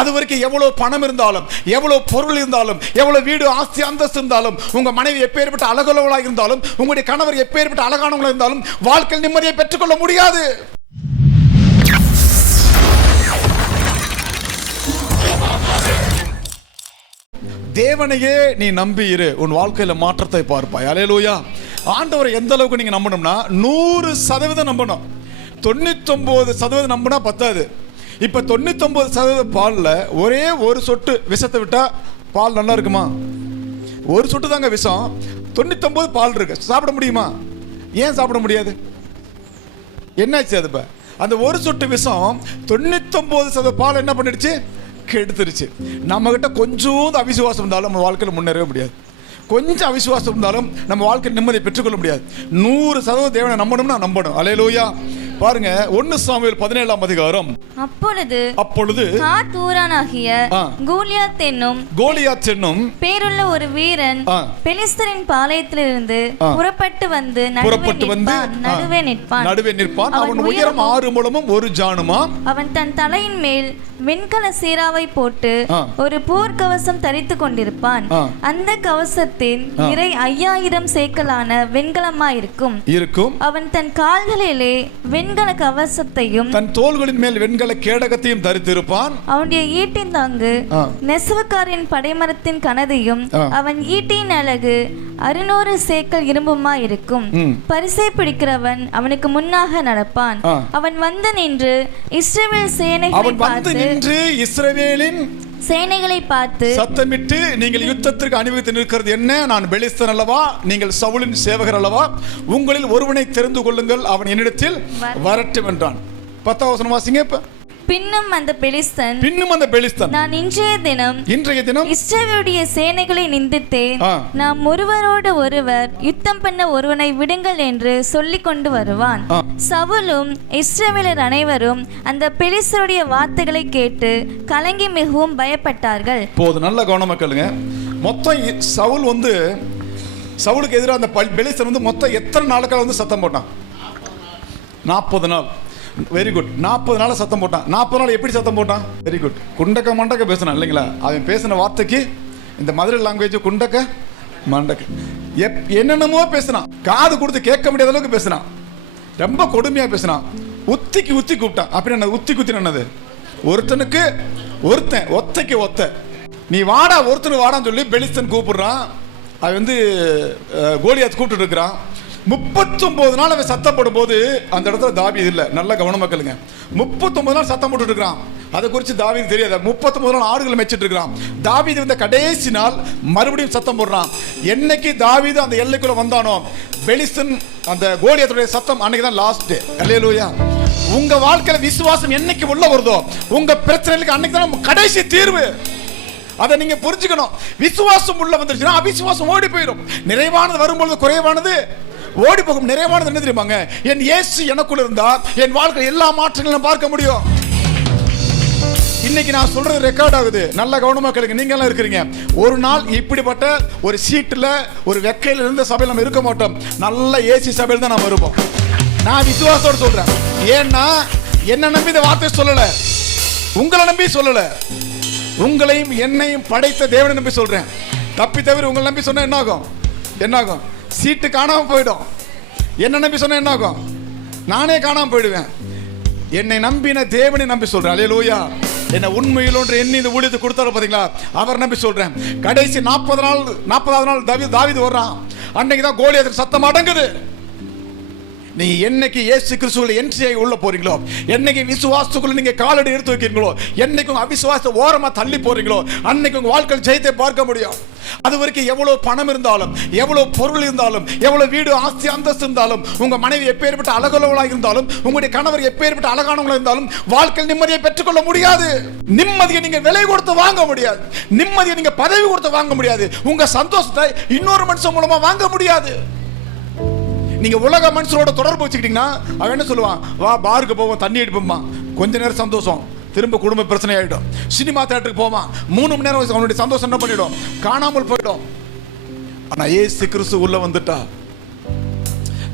அது வரைக்கும் எவ்வளவு பணம் இருந்தாலும், எவ்வளவு பொருள் இருந்தாலும், எவ்வளவு வீடு ஆஸ்தி அந்தஸ்து இருந்தாலும், உங்க மனைவி எப்பேற்பட்ட அழகுள்ளவளாக இருந்தாலும், உங்களுடைய கணவர் எப்பேற்பட்ட அழகானவளாக இருந்தாலும் வாழ்க்கையில் நிம்மதியை பெற்றுக்கொள்ள முடியாது. தேவனையே நீ நம்பி இரு, உன் வாழ்க்கையில மாற்றத்தை பார்ப்பாய். அல்லேலூயா. ஆண்டவரை எந்த அளவுக்கு நீங்க நம்பணும்னா 100% நம்பணும். 99% நம்பினா பத்தாது. இப்ப 99% பால்ல ஒரே ஒரு சொட்டு விஷத்தை விட்டா பால் நல்லா இருக்குமா? ஒரு சொட்டு தாங்க விஷம், 99 பால் இருக்கு. சாப்பிட முடியுமா? ஏன் சாப்பிட முடியாது? என்னாச்சு? அது அந்த ஒரு சொட்டு விஷம் 99% பால் என்ன பண்ணிடுச்சு? கெடுத்துருச்சு. நம்ம கிட்ட கொஞ்சம் அவிசுவாசம் இருந்தாலும் நம்ம வாழ்க்கையில் முன்னேறவே முடியாது. கொஞ்சம் அவிசுவாசம் இருந்தாலும் நம்ம வாழ்க்கை நிம்மதியை பெற்றுக்கொள்ள முடியாது. 100% தேவனை நம்பணும்னா நம்பணும். அல்லேலூயா. பாருங்க 1 சாமுவேல் 17ஆம் அதிகாரம். அப்பொழுது காத்தூரானாகிய கோலியாத் என்னும் பேருள்ள ஒரு வீரன் பெலிஸ்தரின் பாளையத்திலிருந்து புறப்பட்டு வந்து நடுவே நிற்பான். அவன் உயரம் 6 முழமும் 1 ஜானுமாம். அவன் தன் தலையின் மேல் வெண்கல சீராவை போட்டு ஒரு போர்க்கவசம் தரித்துக் கொண்டிருப்பான். அந்த கவசத்தின் நிறை 5000 சேக்கலான வெண்கலமாயிருக்கும். அவன் தன் கால்களிலே வெண்கல கவசத்தையும் தன் தோள்களின் மேல் வெண்கல கேடகத்தையும் தரித்திருப்பான். அவனுடைய ஈட்டின் தாங்கு நெசவுக்காரின் படைமரத்தின் கனதையும் அவன் ஈட்டின் அழகு 600 சேக்கல் இரும்புமா இருக்கும். பரிசை பிடிக்கிறவன் அவனுக்கு முன்னாக நடப்பான். அவன் வந்து நின்று இஸ்ரவேலின் சேனைகளை பார்த்து சத்தமிட்டு, நீங்கள் யுத்தத்திற்கு அணிவித்து நிற்கிறது என்ன? நான் பெலிஸ்தன் அல்லவா? நீங்கள் சவுலின் சேவகர் அல்லவா? உங்களில் ஒருவனை தெரிந்து கொள்ளுங்கள், அவன் என்னிடத்தில் வரட்டும் என்றான். 10ஆம் வசனம் வாசிங்க. பின்னும் அந்த பெலிஸ்தன் நான் இன்றைய தினம் இஸ்ரவேலுடைய சேனைகளை நிந்தித்தேன். நாம் ஒருவரோடு ஒருவர் யுத்தம் பண்ண ஒருவனை விடுங்கள் என்று சொல்லிக் கொண்டு வருவான். சவுலும் இஸ்ரவேலர் அனைவரும் அந்த பெலிஸ்தருடைய வார்த்தைகளை கேட்டு கலங்கி மிகவும் பயப்பட்டார்கள். போது நல்ல கவனமா கேளுங்க. மொத்தம் சவுலுக்கு எதிராக அந்த பெலிஸ்தர் மொத்தம் எத்தனை நாளுக்காக சத்தம் போட்டான்? 40 நாள். Very good. 40 நாள் சத்தம் போட்டான். 40 நாள் எப்படி சத்தம் போட்டான்? Very good. குண்டக்க மண்டக்க பேசினான் இல்லைங்களா? அவன் பேசின வார்த்தைக்கு இந்த மதுரை லாங்குவேஜ் குண்டக்க மண்டக்க என்னென்னமோ பேசினான். காது கொடுத்து கேட்க முடியாத அளவுக்கு பேசினான். ரொம்ப கொடுமையா பேசினான். உத்திக்கு ஊத்தி கூப்பிட்டான். அப்படின்னு உத்தி குத்தி என்னது? ஒருத்தனுக்கு ஒருத்தன், ஒத்தைக்கு ஒத்த. நீ வாடா, ஒருத்தனுக்கு வாடான்னு சொல்லி பெலிஸ்தன் கூப்பிடுறான். அவன் கோலியாத் கூப்பிட்டு இருக்கிறான். 39 நாள் அவன் சத்தம் போடும் போது அந்த இடத்துல தாவீது இல்ல. நல்ல கவனமா கேளுங்க. 39 நாள் சத்தம் போட்டு இருக்கிறான். அதை குறித்து தாவீது தெரியாது. 39 நாள் ஆடுகளை மேய்ச்சிட்டு இருக்கிறான். தாவீது வந்த கடைசி நாள் மறுபடியும் சத்தம் போடுறான். என்னைக்கு தாவீது அந்த எல்லைக்குள்ள வந்தானோ, பெலிஸ்தன் அந்த கோலியாத்துடைய சத்தம் அன்னைக்கு தான் லாஸ்ட். அல்லேலூயா. உங்க வாழ்க்கையில விசுவாசம் என்னைக்கு உள்ள வருதோ, உங்க பிரச்சனைகளுக்கு அன்னைக்கு தான் கடைசி தீர்வு. அதை நீங்க புரிஞ்சுக்கணும். விசுவாசம் உள்ள வந்துருச்சுன்னா அவிசுவாசம் ஓடி போயிடும். நிறைவானது வரும்பொழுது குறைவானது ஓடி போகும். நிறைவானது என்ன தெரியுமாங்க? என் இயேசு எனக்குள்ள இருந்தா என் வாழ்க்கை எல்லா மாற்றங்களும் பார்க்க முடியும். இன்னைக்கு நான் சொல்றது ரெக்கார்ட் ஆகுது. நல்ல கவனமா கேளுங்க. நீங்க எல்லாம் இருக்கிறீங்க. ஒரு நாள் இப்படிப்பட்ட ஒரு சீட்டுல ஒரு வெக்கையில இருந்த சபையில் நம்ம இருக்க மாட்டோம். நல்ல ஏசி சபையில் தான் நம்ம இருப்போம். நான் விசுவாசத்தோட சொல்றேன். ஏன்னா என்ன நம்பி இந்த வார்த்தை சொல்லல, உங்களை நம்பி சொல்லல. உங்களையும் என்னையும் படைத்த தேவனை நம்பி சொல்றேன். தப்பி தவிர உங்களை நம்பி சொன்னா என்ன ஆகும்? என்ன ஆகும்? சீட்டு காணாம போயிடும். என்ன நம்பி சொன்ன என்ன ஆகும்? நானே காணாம போயிடுவேன். என்னை நம்பின தேவனை நம்பி சொல்றேன். அல்லேலூயா. என்ன உண்மையில் ஒன்று எண்ணி இந்த ஊழியத்தை கொடுத்தாரு பாத்தீங்களா? அவர் நம்பி சொல்றேன். கடைசி 40வது நாள் தாவீது வர்றான். அன்னைக்கு தான் கோலியாத்துக்கு சத்தம் அடங்குது. நீ என்னைக்கு இயேசு கிறிஸ்துவுல என்ட்ரியை உள்ள போறீங்களோ, என்னைக்கு விசுவாசத்துக்குள்ள நீங்க காலடி எடுத்து வைக்கிறீங்களோ, என்னைக்கு உங்க அவிசுவாசத்தை ஓரமா தள்ளி போறீங்களோ, அன்னைக்கு உங்க வாழ்க்கையில் ஜெயத்தை பார்க்க முடியும். அது வரைக்கும் எவ்வளவு பணம் இருந்தாலும், எவ்வளவு பொருள் இருந்தாலும், எவ்வளவு வீடு ஆஸ்தி அந்தஸ்து இருந்தாலும், உங்க மனைவி எப்பேற்பட்ட அழகுள்ளவளாக இருந்தாலும், உங்களுடைய கணவர் எப்பேற்பட்ட அழகானவங்களா இருந்தாலும் வாழ்க்கையில் நிம்மதியை பெற்றுக்கொள்ள முடியாது. நிம்மதியை நீங்க விலை கொடுத்து வாங்க முடியாது. நிம்மதியை நீங்க பதவி கொடுத்து வாங்க முடியாது. உங்க சந்தோஷத்தை இன்னொரு மனுஷன் மூலமா வாங்க முடியாது. நீங்க உலக மனுஷனோட தொடர்பு வச்சுக்கிட்டீங்கன்னா அவன் என்ன சொல்லுவான்? வா பாருக்கு போவோம், தண்ணி அடிப்போமா, கொஞ்ச நேரம் சந்தோஷம், திரும்ப குடும்ப பிரச்சனை ஆயிடும். சினிமா தியேட்டருக்கு போவான், 3 மணி நேரம் அவனுடைய சந்தோஷம் என்ன பண்ணிடும்? காணாமல் போயிடும். ஆனா இயேசு கிறிஸ்து உள்ள வந்துட்டா.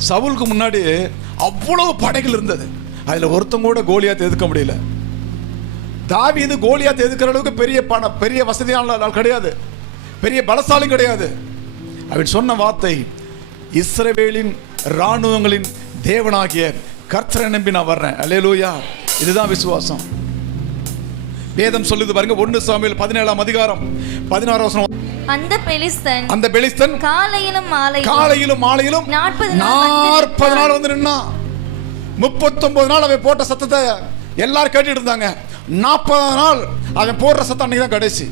சவுலுக்கு முன்னாடி அவ்வளவு படைகள் இருந்தது. அதுல ஒருத்தங்க கூட கோலியாத்தை எதிர்க்க முடியல. தாவீது கோலியாத்தை எதிர்க்கிற அளவுக்கு பெரிய வசதியான ஆள் கிடையாது, பெரிய பலசாலி கிடையாது. அவன் சொன்ன வார்த்தை, இஸ்ரவேலின் இராணுவங்களின் தேவனாகிய கர்த்தரை நம்பி நான் வர்றேன். அல்லேலூயா. இதுதான் விசுவாசம். வேதம் சொல்லுது பாருங்க, 1 சாமுவேல் 17ஆம் அதிகாரம் 16ஆம் வசனம். அந்த பெலிஸ்தன் காலையிலும் மாலையிலும் 40 நாள் வந்து நின்னா. 39 நாள் அவன் போட்ட சத்தத்தை எல்லாரும் கேட்டுட்டு இருந்தாங்க. 40 நாள் அவன் போடுற சத்தம் அன்னைக்கு தான் கடைசி.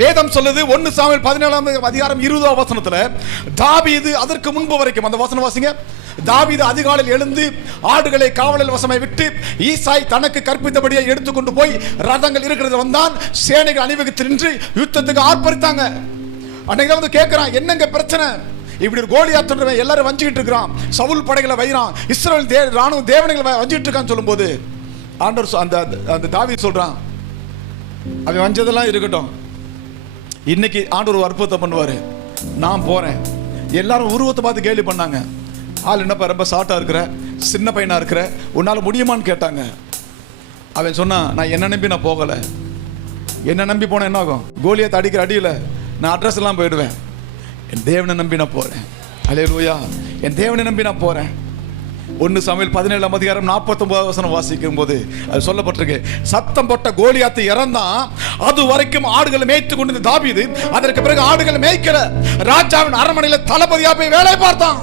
வேதம் சொல்லுது 1 சாமுவேல் 17ஆம் அதிகாரம் 20ஆம் வசனத்துல, தாவீது அதற்கு முன்பு வரைக்கும், அந்த வசனம் வாசிங்க. தாவீது அதிகாலையில் எழுந்து ஆடுகளை காவலில் வசமை விட்டு ஈசாய் தனக்கு கற்பித்தபடியே எடுத்துக்கொண்டு போய் ரதங்கள் இருக்கிறது வந்தான். சேனைகள் அணிவகுத்து நின்று யுத்தத்துக்கு ஆர்ப்பரித்தாங்க. அன்னைக்கு வந்து கேட்கிறான், என்னங்க பிரச்சனை? இப்படி ஒரு கோலியாத் எல்லாரும் வஞ்சிக்கிட்டு இருக்கிறான், சவுல் படைகளை வைறான், இஸ்ரவேல் ராணுவ தேவனைகளை வஞ்சிக்கிட்டு இருக்கான்னு சொல்லும்போது ஆண்டவர் அந்த தாவீது சொல்றான், அவன் வஞ்சதெல்லாம் இருக்கட்டும், இன்னைக்கு ஆண்டவர் ஒரு அற்புதத்தை பண்ணுவாரு, நான் போறேன். எல்லாரும் உருவத்தை பார்த்து கேள்வி பண்ணாங்க, ஆள் என்னப்பா ரொம்ப ஷார்ட்டா இருக்கிற, சின்ன பையனா இருக்கிற, உன்னால முடியுமான்னு கேட்டாங்க. அவன் சொன்னான், நான் என்ன நம்பி நான் போகல, என்ன நம்பி போன என்ன ஆகும்? கோலியாத் அடிக்கிற அடியில நான் அட்ரஸ் எல்லாம் போயிடுவேன். என் தேவனை நம்பி நான் போறேன். அல்லேலூயா. என் தேவனை நம்பி நான் போறேன். 1 சாமுவேல் 17ஆம் அதிகாரம் 49ஆம் வசனம் வாசிக்கும் போது அது சொல்லப்பட்டிருக்கு, சத்தம் போட்ட கோலியாத்து இறந்தான். அது வரைக்கும் ஆடுகளை மேய்த்து கொண்டு தாவீது அதற்கு பிறகு ஆடுகளை மேய்க்கல, ராஜாவின் அரண்மனையில தளபதியா போய் வேலை பார்த்தான்.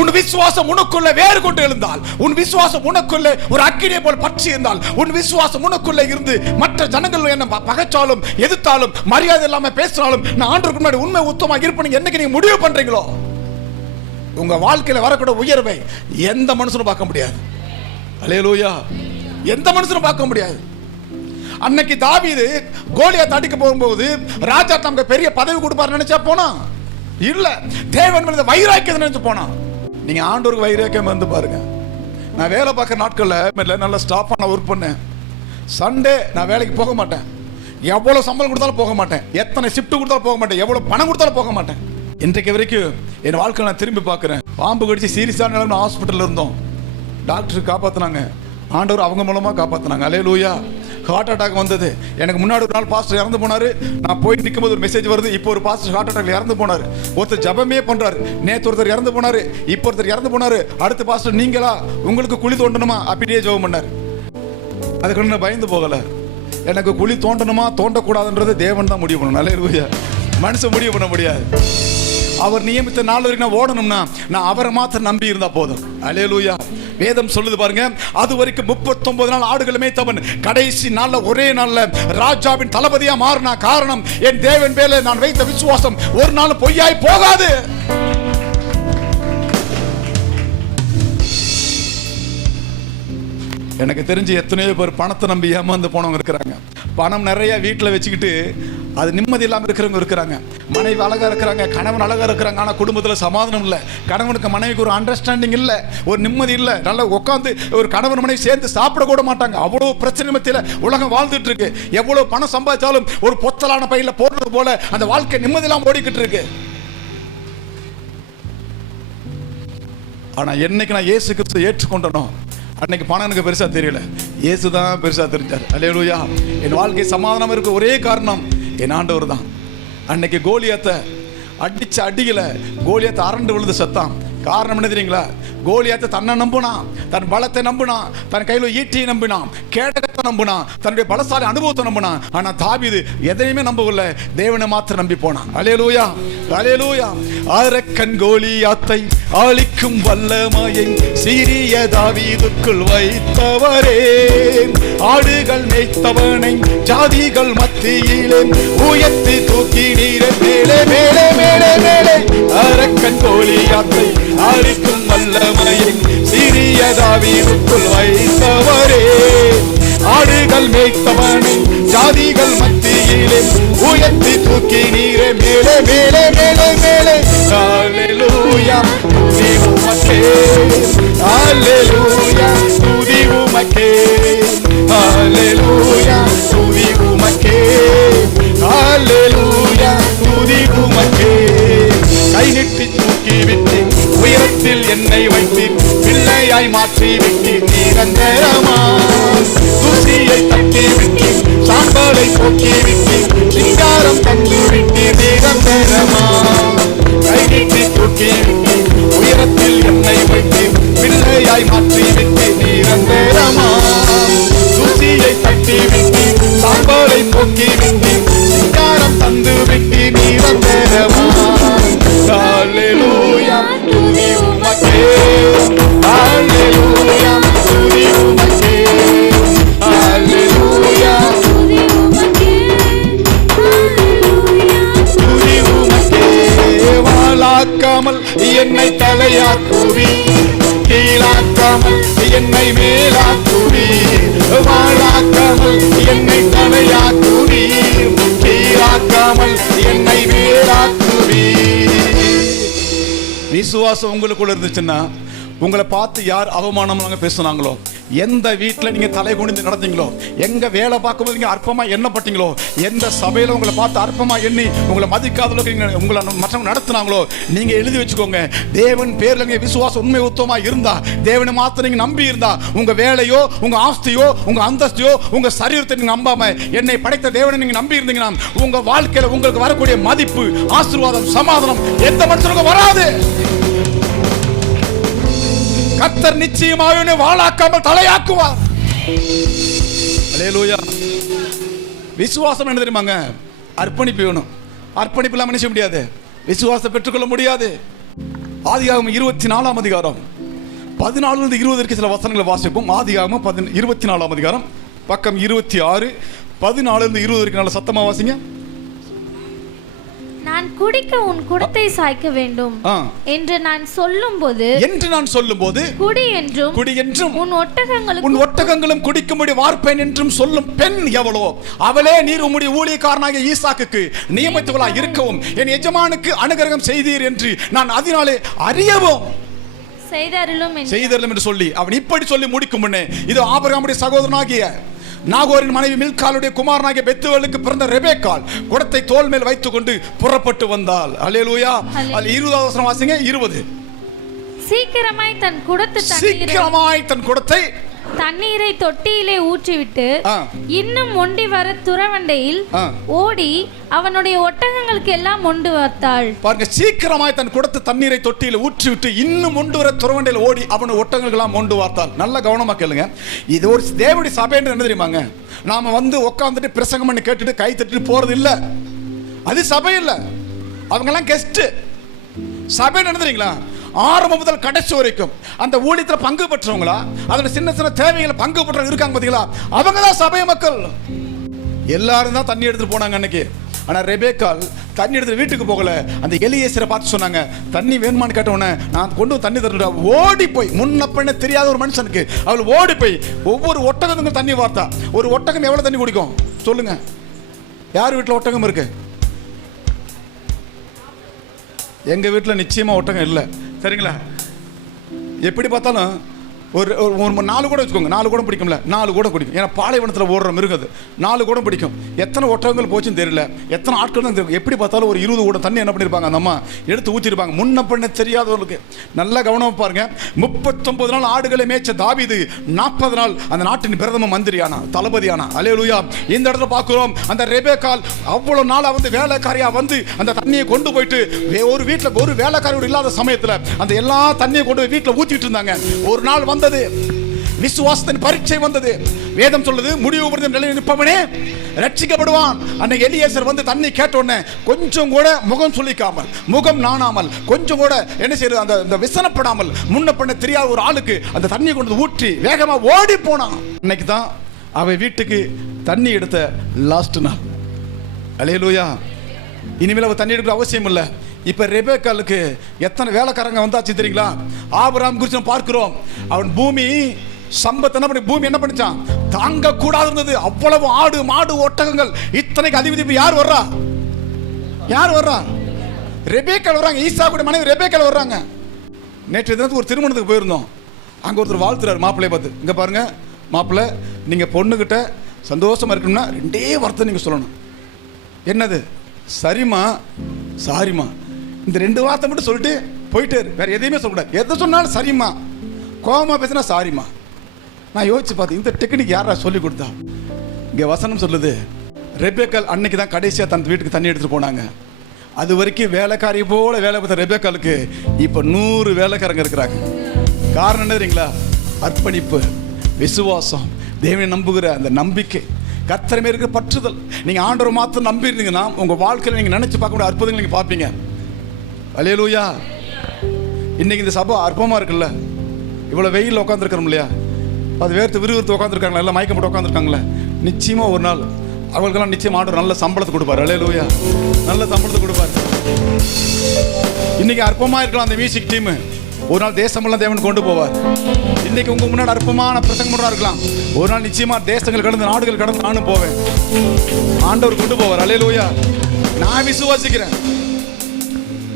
உன் விசுவாசம் உனக்குள்ள வேறு கொண்டு எழுந்தால், உன் விசுவாசம் உனக்குள்ள ஒரு அக்கினியை போல் பற்றி இருந்தால், உன் விசுவாசம் உனக்குள்ள இருந்து மற்ற ஜனங்கள் என்ன பகைச்சாலும் எதிர்த்தாலும் மரியாதை இல்லாம பேசினாலும் நான் ஆண்டவருக்கு முன்னாடி உண்மை உத்தமமாக இருப்பேன் என்னைக்கு நீங்க முடிவு பண்றீங்களோ, உங்க வாழ்க்கையில வரக்கூடிய உயர்வை எந்த மனுஷனும் பார்க்க முடியாது. அல்லேலூயா. எந்த மனுஷனும் பார்க்க முடியாது. அன்னைக்கு தாவீது கோலியாத் அடிக்க போகும்போது ராஜா தமக்கு பெரிய பதவி கொடுப்பாரு நினைச்சா போனா இல்ல, தேவன் மேல வைராக்கியம் நினைச்சு போனா. நீங்க ஆண்டவருக்கு வைராக்கியம் வந்து பாருங்க. நான் வேலை பார்க்குற நாட்கள்ல நல்ல ஸ்டாஃபா நான் ஒர்க் பண்ணேன். சண்டே நான் வேலைக்கு போக மாட்டேன், எவ்வளவு சம்பளம் கொடுத்தாலும் போக மாட்டேன், எத்தனை ஷிஃப்ட் கொடுத்தாலும் போக மாட்டேன், எவ்வளவு பணம் கொடுத்தாலும் போக மாட்டேன். இன்றைக்கு வரைக்கும் என் வாழ்க்கை நான் திரும்பி பார்க்கிறேன். பாம்பு கடிச்சு சீரியஸான நிலைமை ஹாஸ்பிட்டல்ல இருந்தோம், டாக்டர் காப்பாத்தினாங்க, ஆண்டவர் அவங்க மூலமா காப்பாத்தினாங்க. அல்லேலூயா. ஹார்ட் அட்டாக் வந்தது. எனக்கு முன்னாடி ஒரு நாள் பாஸ்டர் இறந்து போனாரு. நான் போய் நிற்கும்போது ஒரு மெசேஜ் வருது, இப்போ ஒரு பாஸ்டர் ஹார்ட் அட்டாக்ல இறந்து போனாரு. ஒருத்தர் ஜபமே பண்றாரு, நேற்று ஒருத்தர் இறந்து போனாரு, இப்போ ஒருத்தர் இறந்து போனாரு. அடுத்த பாஸ்டர் நீங்களா, உங்களுக்கு குழி தோண்டணுமா, அப்படியே ஜெபம் பண்ணாரு. அதுக்கு நான் பயந்து போகல. எனக்கு குழி தோண்டணுமா தோண்டக்கூடாதுன்றது தேவன் தான் முடிவு பண்ணணும். அல்லேலூயா. மனுஷன் முடிவு பண்ண முடியாது. அவர் நியமித்த நாள் வரைக்கும் நான் ஓடணும்னா நான் அவரை மாத்திரம் நம்பி இருந்தா போதும். அல்லேலூயா. வேதம் சொல்லுது பாருங்க, அது வரைக்கும் 39 நாள் ஆடுகளை மேய்த்தவன் கடைசி நாள்ல ஒரே நாள்ல ராஜாவின் தளபதியா மாறினா. காரணம், என் தேவன் மேல நான் வைத்த விசுவாசம் ஒரு நாள் பொய்யாய் போகாது. எனக்கு தெரிஞ்சு எத்தனையோ பேர் பணத்தை நம்பி ஏமாந்து போனவங்க இருக்கிறாங்க. பணம் நிறைய வீட்டில் வச்சுக்கிட்டு அது நிம்மதி இல்லாமல் இருக்கிறவங்க இருக்கிறாங்க. மனைவி அழகா இருக்கிறாங்க, கணவன் அழகா இருக்கிறாங்க, ஆனால் குடும்பத்தில் சமாதானம் இல்லை. கணவனுக்கு மனைவிக்கு ஒரு அண்டர்ஸ்டாண்டிங் இல்லை, ஒரு நிம்மதி இல்லை. நல்லா உட்காந்து ஒரு கணவன் மனைவி சேர்ந்து சாப்பிட கூட மாட்டாங்க. அவ்வளோ பிரச்சனை மத்தியில் உலகம் வாழ்ந்துட்டு இருக்கு. எவ்வளோ பணம் சம்பாதிச்சாலும் ஒரு பொத்தலான பையில போடுறது போல அந்த வாழ்க்கை நிம்மதி இல்லாமல் ஓடிக்கிட்டு இருக்கு. ஆனா என்னைக்கு நான் இயேசு கிறிஸ்துவை ஏற்றுக்கொண்டனோ அன்னைக்கு பணம் எனக்கு பெருசா தெரியல, இயேசு தான் பெருசா தெரிஞ்சார். அல்லேலூயா. என் வாழ்க்கை சமாதானம் இருக்க ஒரே காரணம் என் ஆண்டவர் தான். அன்னைக்கு கோலியாத்தை அடிச்ச அடியில கோலியாத்தை அரண்டு விழுந்து செத்தான். காரணம் என்ன தெரியுங்களா? கோலியாத்தை தன்னை நம்பினான், தன் பலத்தை நம்பினான், தன் கையில ஈட்டியை நம்பினான், கேடகத்தை நம்பினான், தன்னுடைய பலசாலி அனுபவத்தை நம்பினான். ஆனா தாவீது எதையுமே நம்பவில்லை, தேவனை மாத்திரம் நம்பி போனான். அல்லேலூயா. அல்லேலூயா. அரக்கன் கோலியாத்தை அழிக்கும் வல்லமையை சிறிய தாவீதுக்குள் வைத்தவரே, ஆடுகள் மேய்த்தவனை ஜாதிகள் மத்தியிலே உயர்த்தி தூக்கி நீரை மேலே மேலே மேலே மேலே. அரக்கன் கோலியாத்தை அழிக்கும் வல்லமையை சிறிய தாவீதுக்குள் வைத்தவரே, ஆடுகள் மேய்த்தவனை ஜாதிகள் மத்தியிலே உயர்த்தி தூக்கி நீரை மேலே மேலே மேலே மேலே. அல்லேலூயா. துதி உமக்கே, அல்லேலூயா, துதி உமக்கே, அல்லேலூயா, துதி உமக்கே, அல்லேலூயா, துதி உமக்கே. கை நீட்டி தூக்கி விட்டு உயரத்தில் என்னை வைத்து பிள்ளையாய் மாற்றி விட்டு நிரந்தரமா தூசியை தட்டி சாம்பலை போக்கி விட்டு சிங்காரம் தந்து விட்டு நிரந்தரமா கை நீட்டி தூக்கி விட்டு உயரத்தில் என்னை வைத்து பிள்ளையாய் மாற்றி விட்டு நிரந்தரமா தூசியை தட்டி விட்டு சாம்பலை போக்கி விட்டு சிங்காரம் தந்து விட்டு நிரந்தரமா ஹல்லேலூயா துதி உமக்கே ஹல்லேலூயா துதி உமக்கே ஹல்லேலூயா துதி உமக்கே வாளாக்காமல் என்னை தலையாக்குவி கீழாக்காமல் என்னை மேலாக்குவி வாளாக்காமல் என்னை தலையாக்குவி கீழாக்காமல் என்னை மேலாக்குவி விசுவாசம் உங்களுக்குள்ள இருந்துச்சுன்னா உங்களை பார்த்து யார் அவமானமாக பேசுனாங்களோ, எந்த வீட்டில் நீங்கள் தலை குனிந்து நடந்தீங்களோ, எங்க வேலை பார்க்கும்போது நீங்கள் அற்பமாக எண்ணப்பட்டீங்களோ, எந்த சபையில் உங்களை பார்த்து அற்பமாக எண்ணி உங்களை மதிக்காதவர்களுக்கு உங்களை மற்றவங்க நடத்துனாங்களோ, நீங்கள் எழுதி வச்சுக்கோங்க. தேவன் பேரில் நீங்கள் விசுவாசம் உண்மை உத்தமாக இருந்தா, தேவனை மாத்திரம் நீங்கள் நம்பி இருந்தா, உங்க வேலையோ உங்க ஆஸ்தியோ உங்க அந்தஸ்தையோ உங்க சரீரத்தை நீங்கள் நம்பாம என்னை படைத்த தேவனை நீங்கள் நம்பி இருந்தீங்கன்னா உங்க வாழ்க்கையில் உங்களுக்கு வரக்கூடிய மதிப்பு, ஆசீர்வாதம், சமாதானம் எந்த மனுஷனுக்கும் வராது. கர்த்தர் நிச்சயமாக வாளாக்காமல் தலையாக்குவார். அல்லேலூயா. விசுவாசம் என்ன தெரியுமாங்க? அர்ப்பணிப்பு வேணும். அர்ப்பணிப்பு இல்லாம நினைச்ச முடியாது, விசுவாசத்தை பெற்றுக்கொள்ள முடியாது. ஆதியாகமம் 24ஆம் அதிகாரம் 14 20 வரைக்கும் சில வசனங்களை வாசிப்போம். ஆதியாகமம் 24ஆம் அதிகாரம் பக்கம் 26 14 20 வரைக்கும் நல்ல சத்தமா வாசிங்க. நான் குடிக்க உன் குடத்தை சாய்க்க வேண்டும் என்று நான் சொல்லும்போது குடி என்றும் உன் ஒட்டகங்களும் குடிக்கும்படி வார்ப்பேன் என்றும் சொல்லும் பெண் எவளோ அவளே நீர் உம்முடைய ஊழியக்காரனாகிய ஈசாக்குக்கு நியமித்தவளாய் இருக்கவும் என் எஜமானுக்கு அனுகிரகம் செய்தீர் என்று நான் அதனாலே அறியவும் செய்தருளும் என்று சொல்லி அவன் இப்படி சொல்லி முடிக்கும் முன்னே இது ஆபிரகாமுடைய சகோதரனாகிய நாகோரின் மனைவி மில்காளுடைய குமாரனாகிய பெத்துவேலுக்கு பிறந்த ரெபேக்காள் குடத்தை தோள் மேல் வைத்துக் கொண்டு புறப்பட்டு வந்தாள். அல்லேலூயா. 20வது வசனம் வாசிங்க. 20 சீக்கிரமாய் தன் குடத்தை தண்ணீரை தொட்டியிலே ஊற்றிவிட்டு இன்னும் மொண்டி வர துறவண்டையில் ஓடி அவனுடைய ஒட்டகங்களுக்கு எல்லாம் மொண்டு வைத்தாள். பாருங்க, சீக்கிரமாய் தன் குடத்தை தண்ணீரை தொட்டியில ஊற்றிவிட்டு இன்னும் மொண்டு வர துறவண்டையில் ஓடி அவனுடைய ஒட்டகங்களுக்கு எல்லாம் மொண்டு வார்த்தாள். நல்ல கவனமா கேளுங்க. இது ஒரு தேவனுடைய சபைன்னு என்ன தெரியுமாங்க? நாம வந்து உட்காந்துட்டு பிரசங்கம் பண்ணி கேட்டுட்டு கை தட்டிட்டு போறது இல்ல, அது சபை இல்ல. அவங்க எல்லாம் கெஸ்ட். சபை என்ன தெரியுங்களா? ஆரம்பம் முதல் கடைசி வரைக்கும் அந்த ஊழியத்தில் பங்கு பெற்றவங்களா, அதோட சின்ன சின்ன தேவைகளை பங்கு பெற்றவங்க இருக்காங்க பாத்தீங்களா, அவங்க தான் சபை மக்கள். எல்லாரும் தான் தண்ணி எடுத்துட்டு போனாங்க அன்னைக்கு. ஆனா ரெபேக்காள் தண்ணி எடுத்து வீட்டுக்கு போகல. அந்த எலியேசரை பார்த்து சொன்னாங்க, தண்ணி வேணுமான்னு கேட்டவுடனே நான் கொண்டு தண்ணி தரேன். ஓடி போய் முன்ன பின்ன தெரியாத ஒரு மனுஷனுக்கு அவள் ஓடி போய் ஒவ்வொரு ஒட்டகத்துக்கும் தண்ணி வார்த்தா. ஒரு ஒட்டகம் எவ்வளவு தண்ணி குடிக்கும் சொல்லுங்க? யார் வீட்டில் ஒட்டகம் இருக்கு? எங்க வீட்டில் நிச்சயமா ஒட்டகம் இல்லை. சரிங்களா? எப்படி பார்த்தாலும் ஒரு 4 கூட வச்சுக்கோங்க. 4 கூட பிடிக்கும்ல, 4 கூட பிடிக்கும். ஏன்னா பாலைவனத்தில் ஓடுற மிருகது 4 கூட பிடிக்கும். எத்தனை ஒட்டகங்கள் போச்சுன்னு தெரியல, எத்தனை ஆட்கள் தான் தெரியும். எப்படி பார்த்தாலும் ஒரு 20 கூட தண்ணி என்ன பண்ணியிருப்பாங்க அந்த அம்மா எடுத்து ஊற்றிருப்பாங்க. முன்ன பண்ண தெரியாதவர்களுக்கு நல்லா கவனமாக பாருங்க. 39 நாள் ஆடுகளை மேய்ச்ச தாவீது 40 நாள் அந்த நாட்டின் பிரதம மந்திரியானா, தளபதியானா. அல்லேலூயா. இந்த இடத்துல பார்க்கிறோம், அந்த ரெபேக்காள் அவ்வளவு நாளா வந்து வேலைக்காரியா வந்து அந்த தண்ணியை கொண்டு போயிட்டு ஒரு வீட்டில் ஒரு வேலைக்காரியோடு இல்லாத சமயத்தில் அந்த எல்லா தண்ணியை கொண்டு போய் வீட்டில் ஊற்றிட்டு இருந்தாங்க. ஒரு நாள் வந்தது, விசுவாசத்தின் பரீட்சை வந்தது. வேதம் சொல்லுது, முடிவு நிலையில் நிற்பவனே ரட்சிக்கப்படுவான். அன்னைக்கு எலியேசர் வந்து தண்ணி கேட்ட உடனே கொஞ்சம் கூட முகம் சொல்லிக்காமல், முகம் நாணாமல், கொஞ்சம் கூட என்ன செய்யறது அந்த விசனப்படாமல் முன்ன பண்ண தெரியாத ஒரு ஆளுக்கு அந்த தண்ணியை கொண்டு ஊற்றி வேகமா ஓடி போனான். இன்னைக்கு தான் அவ வீட்டுக்கு தண்ணி எடுத்த லாஸ்ட் நாள். அல்லேலூயா. இனிமேல் அவ தண்ணி எடுக்கிற அவசியம் இல்லை. இப்ப ரெபேக்காளுக்கு எத்தனை வேலைக்காரங்க வந்தாச்சு தெரியுங்களா? ஆபிரகாம் குறித்து பார்க்கிறோம். அவன் பூமி சம்பத் என்ன பண்ணி பூமி என்ன பண்ணிச்சான்? தாங்க கூடாது இருந்தது. அவ்வளவு ஆடு மாடு ஒட்டகங்கள். இத்தனைக்கு அதிபதி யார் வர்றா? ரெபேக்காள் வர்றாங்க. ஈசாக்குடைய மனைவி ரெபேக்காள் வர்றாங்க. நேற்று தினத்துக்கு ஒரு திருமணத்துக்கு போயிருந்தோம். அங்க ஒருத்தர் வாழ்த்துறாரு மாப்பிள்ளைய பார்த்து, இங்க பாருங்க மாப்பிள்ளை, நீங்க பொண்ணுகிட்ட சந்தோஷமா இருக்கணும்னா 2 வார்த்தை நீங்க சொல்லணும். என்னது? சரிமா சாரிமா. இந்த 2 வார்த்தை மட்டும் சொல்லிட்டு போயிட்டே வேற எதையுமே சொல்லக்கூடாது. எதை சொன்னாலும் சரிம்மா, கோபமா பேசினா சாரிம்மா. நான் யோசிச்சு பார்த்தேன், இந்த டெக்னிக் யாரா சொல்லி கொடுத்தா? இங்க வசனம் சொல்லுது, ரெபேக்காள் அன்னைக்கு தான் கடைசியாக தன் வீட்டுக்கு தண்ணி எடுத்துகிட்டு போனாங்க. அது வரைக்கும் வேலைக்காரி போல வேலை பார்த்த ரெபேக்காளுக்கு இப்போ 100 வேலைக்காரங்க இருக்கிறாங்க. காரணம் என்ன தெரியுங்களா? அர்ப்பணிப்பு, விசுவாசம், தேவனை நம்புகிற அந்த நம்பிக்கை, கர்த்தர் மேல் இருக்கிற பற்றுதல். நீங்கள் ஆண்டவரை மாத்திரம் நம்பி இருந்தீங்கன்னா உங்கள் வாழ்க்கையில் நீங்கள் நினச்சி பார்க்க முடிய அற்புதங்கள் நீங்கள் பார்ப்பீங்க. அல்லேலூயா. இன்னைக்கு இந்த சபை அற்பமாக இருக்குல்ல, இவ்வளோ வெயிலில் உட்காந்துருக்கிறோம் இல்லையா, அது வேர்த்து விறுவிறுத்து உட்காந்துருக்காங்களா, எல்லாம் மயக்கம் போட்டு உட்காந்துருக்காங்களே, நிச்சயமாக ஒரு நாள் அவங்களுக்கெல்லாம் நிச்சயம் ஆண்டவர் நல்ல சம்பளத்தை கொடுப்பார். அல்லேலூயா, நல்ல சம்பளத்தை கொடுப்பார். இன்னைக்கு அற்பமாக இருக்கலாம் அந்த மியூசிக் டீமு, ஒரு நாள் தேசமெல்லாம் தேவன் கொண்டு போவார். இன்னைக்கு உங்க முன்னாடி அற்பமான பிரசங்கம் இருக்கலாம், ஒரு நாள் நிச்சயமா தேசங்கள் கடந்து நாடுகள் கடந்து நானும் போவேன். ஆண்டவர் கொண்டு போவார். அல்லேலூயா. நான் விசுவாசிக்கிறேன்.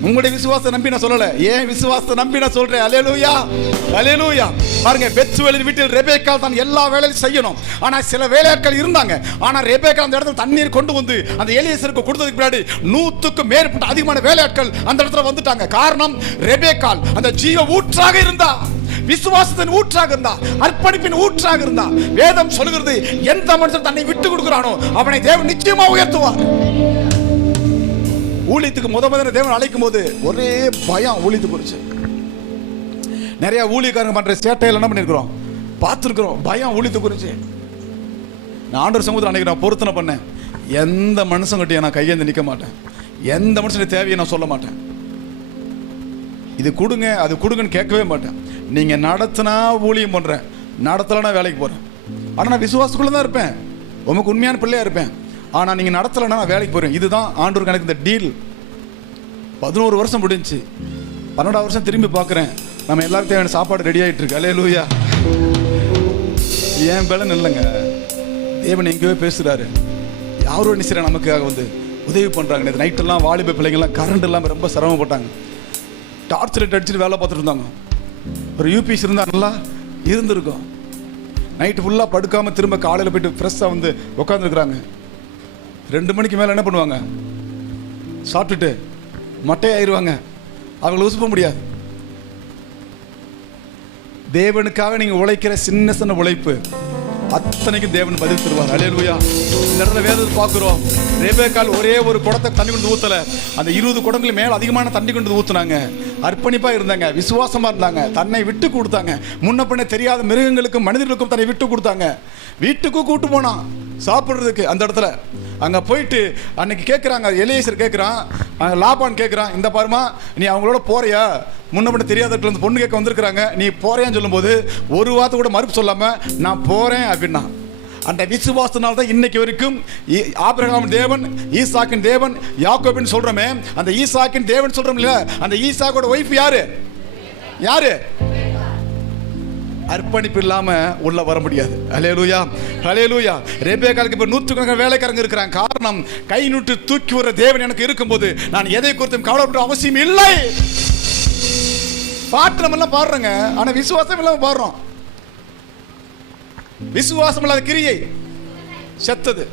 உங்களுடைய விசுவாசத்தை நம்பி நான் சொல்லல, ஏன் விசுவாசத்தை நம்பி நான் சொல்றேன். அல்லேலூயா, அல்லேலூயா. பாருங்க, பெத்துவேலின் வீட்டில் ரெபேக்காள் தான் எல்லா வேலையும் செய்யணும். ஆனா சில வேலையாட்கள் இருந்தாங்க. ஆனா ரெபேக்காள் அந்த இடத்துல தண்ணீர் கொண்டு வந்து அந்த எலியேசருக்கு கொடுத்ததுக்கு பின்னாடி 100க்கும் மேற்பட்ட அதிகமான வேலையாட்கள் அந்த இடத்துல வந்துட்டாங்க. காரணம், ரெபேக்காள் அந்த ஜீவ ஊற்றாக இருந்தா, விசுவாசத்தின் ஊற்றாக இருந்தா, அர்ப்பணிப்பின் ஊற்றாக இருந்தா. வேதம் சொல்லுகிறது, எந்த மனுஷன் தன்னை விட்டு கொடுக்கிறானோ அவனை தேவன் நிச்சயமா உயர்த்துவார். ஊழியத்துக்கு முதல்ல தேவன் அழைக்கும் போது ஒரே பயம் ஊழியத்து குறிச்சு. நிறைய ஊழியக்காரங்க பண்ற சேட்டையில் என்ன பண்ணிருக்கிறோம், பார்த்துருக்கிறோம். பயம் ஊழியத்து குறிச்சு. நான் ஆண்டவர் சமூகத்தில் அன்னைக்கு நான் பொருத்தனை பண்ணேன், எந்த மனுஷங்கிட்டையும் நான் கையேந்து நிற்க மாட்டேன், எந்த மனுஷனுடைய தேவையை நான் சொல்ல மாட்டேன், இது கொடுங்க அது கொடுங்கன்னு கேட்கவே மாட்டேன். நீங்க நடத்தினா ஊழியம் பண்றேன், நடத்தலைன்னா வேலைக்கு போறேன். ஆனால் நான் விசுவாசத்துக்குள்ள தான் இருப்பேன், உமக்கு உண்மையான பிள்ளையா இருப்பேன். ஆனால் நீங்கள் நடத்தலைன்னா நான் வேலைக்கு போகிறேன். இதுதான் ஆண்டவருக்கு எனக்கு இந்த டீல். 11 வருஷம் முடிஞ்சு 12 வருஷம் திரும்பி பார்க்குறேன், நம்ம எல்லாருக்கும் தேவையான சாப்பாடு ரெடி ஆகிட்டு இருக்கு. அல்லேலூயா. ஏன் பலன் இல்லைங்க, தேவன் எங்கேயோ பேசுகிறாரு. யாரோ நிச்சயம் நமக்காக வந்து உதவி பண்ணுறாங்க. நேற்று நைட்டெல்லாம் வாலிப பிள்ளைங்கள்லாம் கரண்ட் இல்லாமல் ரொம்ப சிரமப்பட்டாங்க. டார்ச் லைட் அடிச்சுட்டு வேலை பார்த்துட்டு இருந்தாங்க. ஒரு யூபிஎஸ் இருந்தால் நல்லா இருந்திருக்கும். நைட்டு ஃபுல்லாக படுக்காமல் திரும்ப காலையில் போய்ட்டு ஃப்ரெஷ்ஷாக வந்து உட்காந்துருக்குறாங்க. 2 மணிக்கு மேலே என்ன பண்ணுவாங்க, சாப்பிட்டுட்டு மட்டையாயிருவாங்க. அவங்களை உசுப்ப முடியாது. தேவனுக்காக நீங்கள் உழைக்கிற சின்ன சின்ன உழைப்பு அத்தனைக்கும் தேவன் பதில் தருவார். அல்லேலூயா. இந்த இடத்துல வேதத்தை பார்க்குறோம், ரெபேக்காள் ஒரே ஒரு குடத்தை தண்ணி கொண்டு ஊற்றலை, அந்த 20 குடங்களுக்கு மேலே அதிகமான தண்ணி கொண்டு ஊற்றுனாங்க. அர்ப்பணிப்பாக இருந்தாங்க, விசுவாசமாக இருந்தாங்க, தன்னை விட்டு கொடுத்தாங்க. முன்ன பின்ன தெரியாத மிருகங்களுக்கும் மனிதர்களுக்கும் தன்னை விட்டு கொடுத்தாங்க. வீட்டுக்கும் கூட்டு போனான் சாப்பிட்றதுக்கு. அந்த இடத்துல அங்கே போயிட்டு அன்னைக்கு கேட்குறாங்க, எலியேசர் கேட்குறான், லாபான் கேட்குறான், இந்த பாருமா நீ அவங்களோட போறியா, முன்ன மட்டும் தெரியாத பொண்ணு கேட்க வந்திருக்கிறாங்க, நீ போறியான்னு சொல்லும்போது ஒரு வார்த்தை கூட மறுப்பு சொல்லாமல் நான் போகிறேன் அப்படின்னா. அந்த விசுவாசத்தினால தான் இன்னைக்கு வரைக்கும் ஆபிரகாம் தேவன், ஈசாக்கின் தேவன், யாக்கோபின் சொல்கிறோமே, அந்த ஈசாக்கின் தேவன் சொல்கிறோம் இல்லையா, அந்த ஈசாக்கோட ஒய்ஃப் யாரு யாரு? அர்ப்பணிப்பு இல்லாம உள்ள வர முடியாது. அல்லேலூயா, அல்லேலூயா. ரெபேக்காளுக்கு இப்ப 100கணக்கான வேலைக்காரங்க இருக்கிறாங்க. காரணம், கை நூட்டு தூக்கி வர தேவன் எனக்கு இருக்கும்போது நான் எதை குறித்தும் கவலைப்பட அவசியம் இல்லை. பாட்டு நம்ம எல்லாம் பாடுறோங்க, ஆனா விசுவாசம் இல்லாம பாடுறோம். விசுவாசம் இல்லாத கிரியை செத்தது.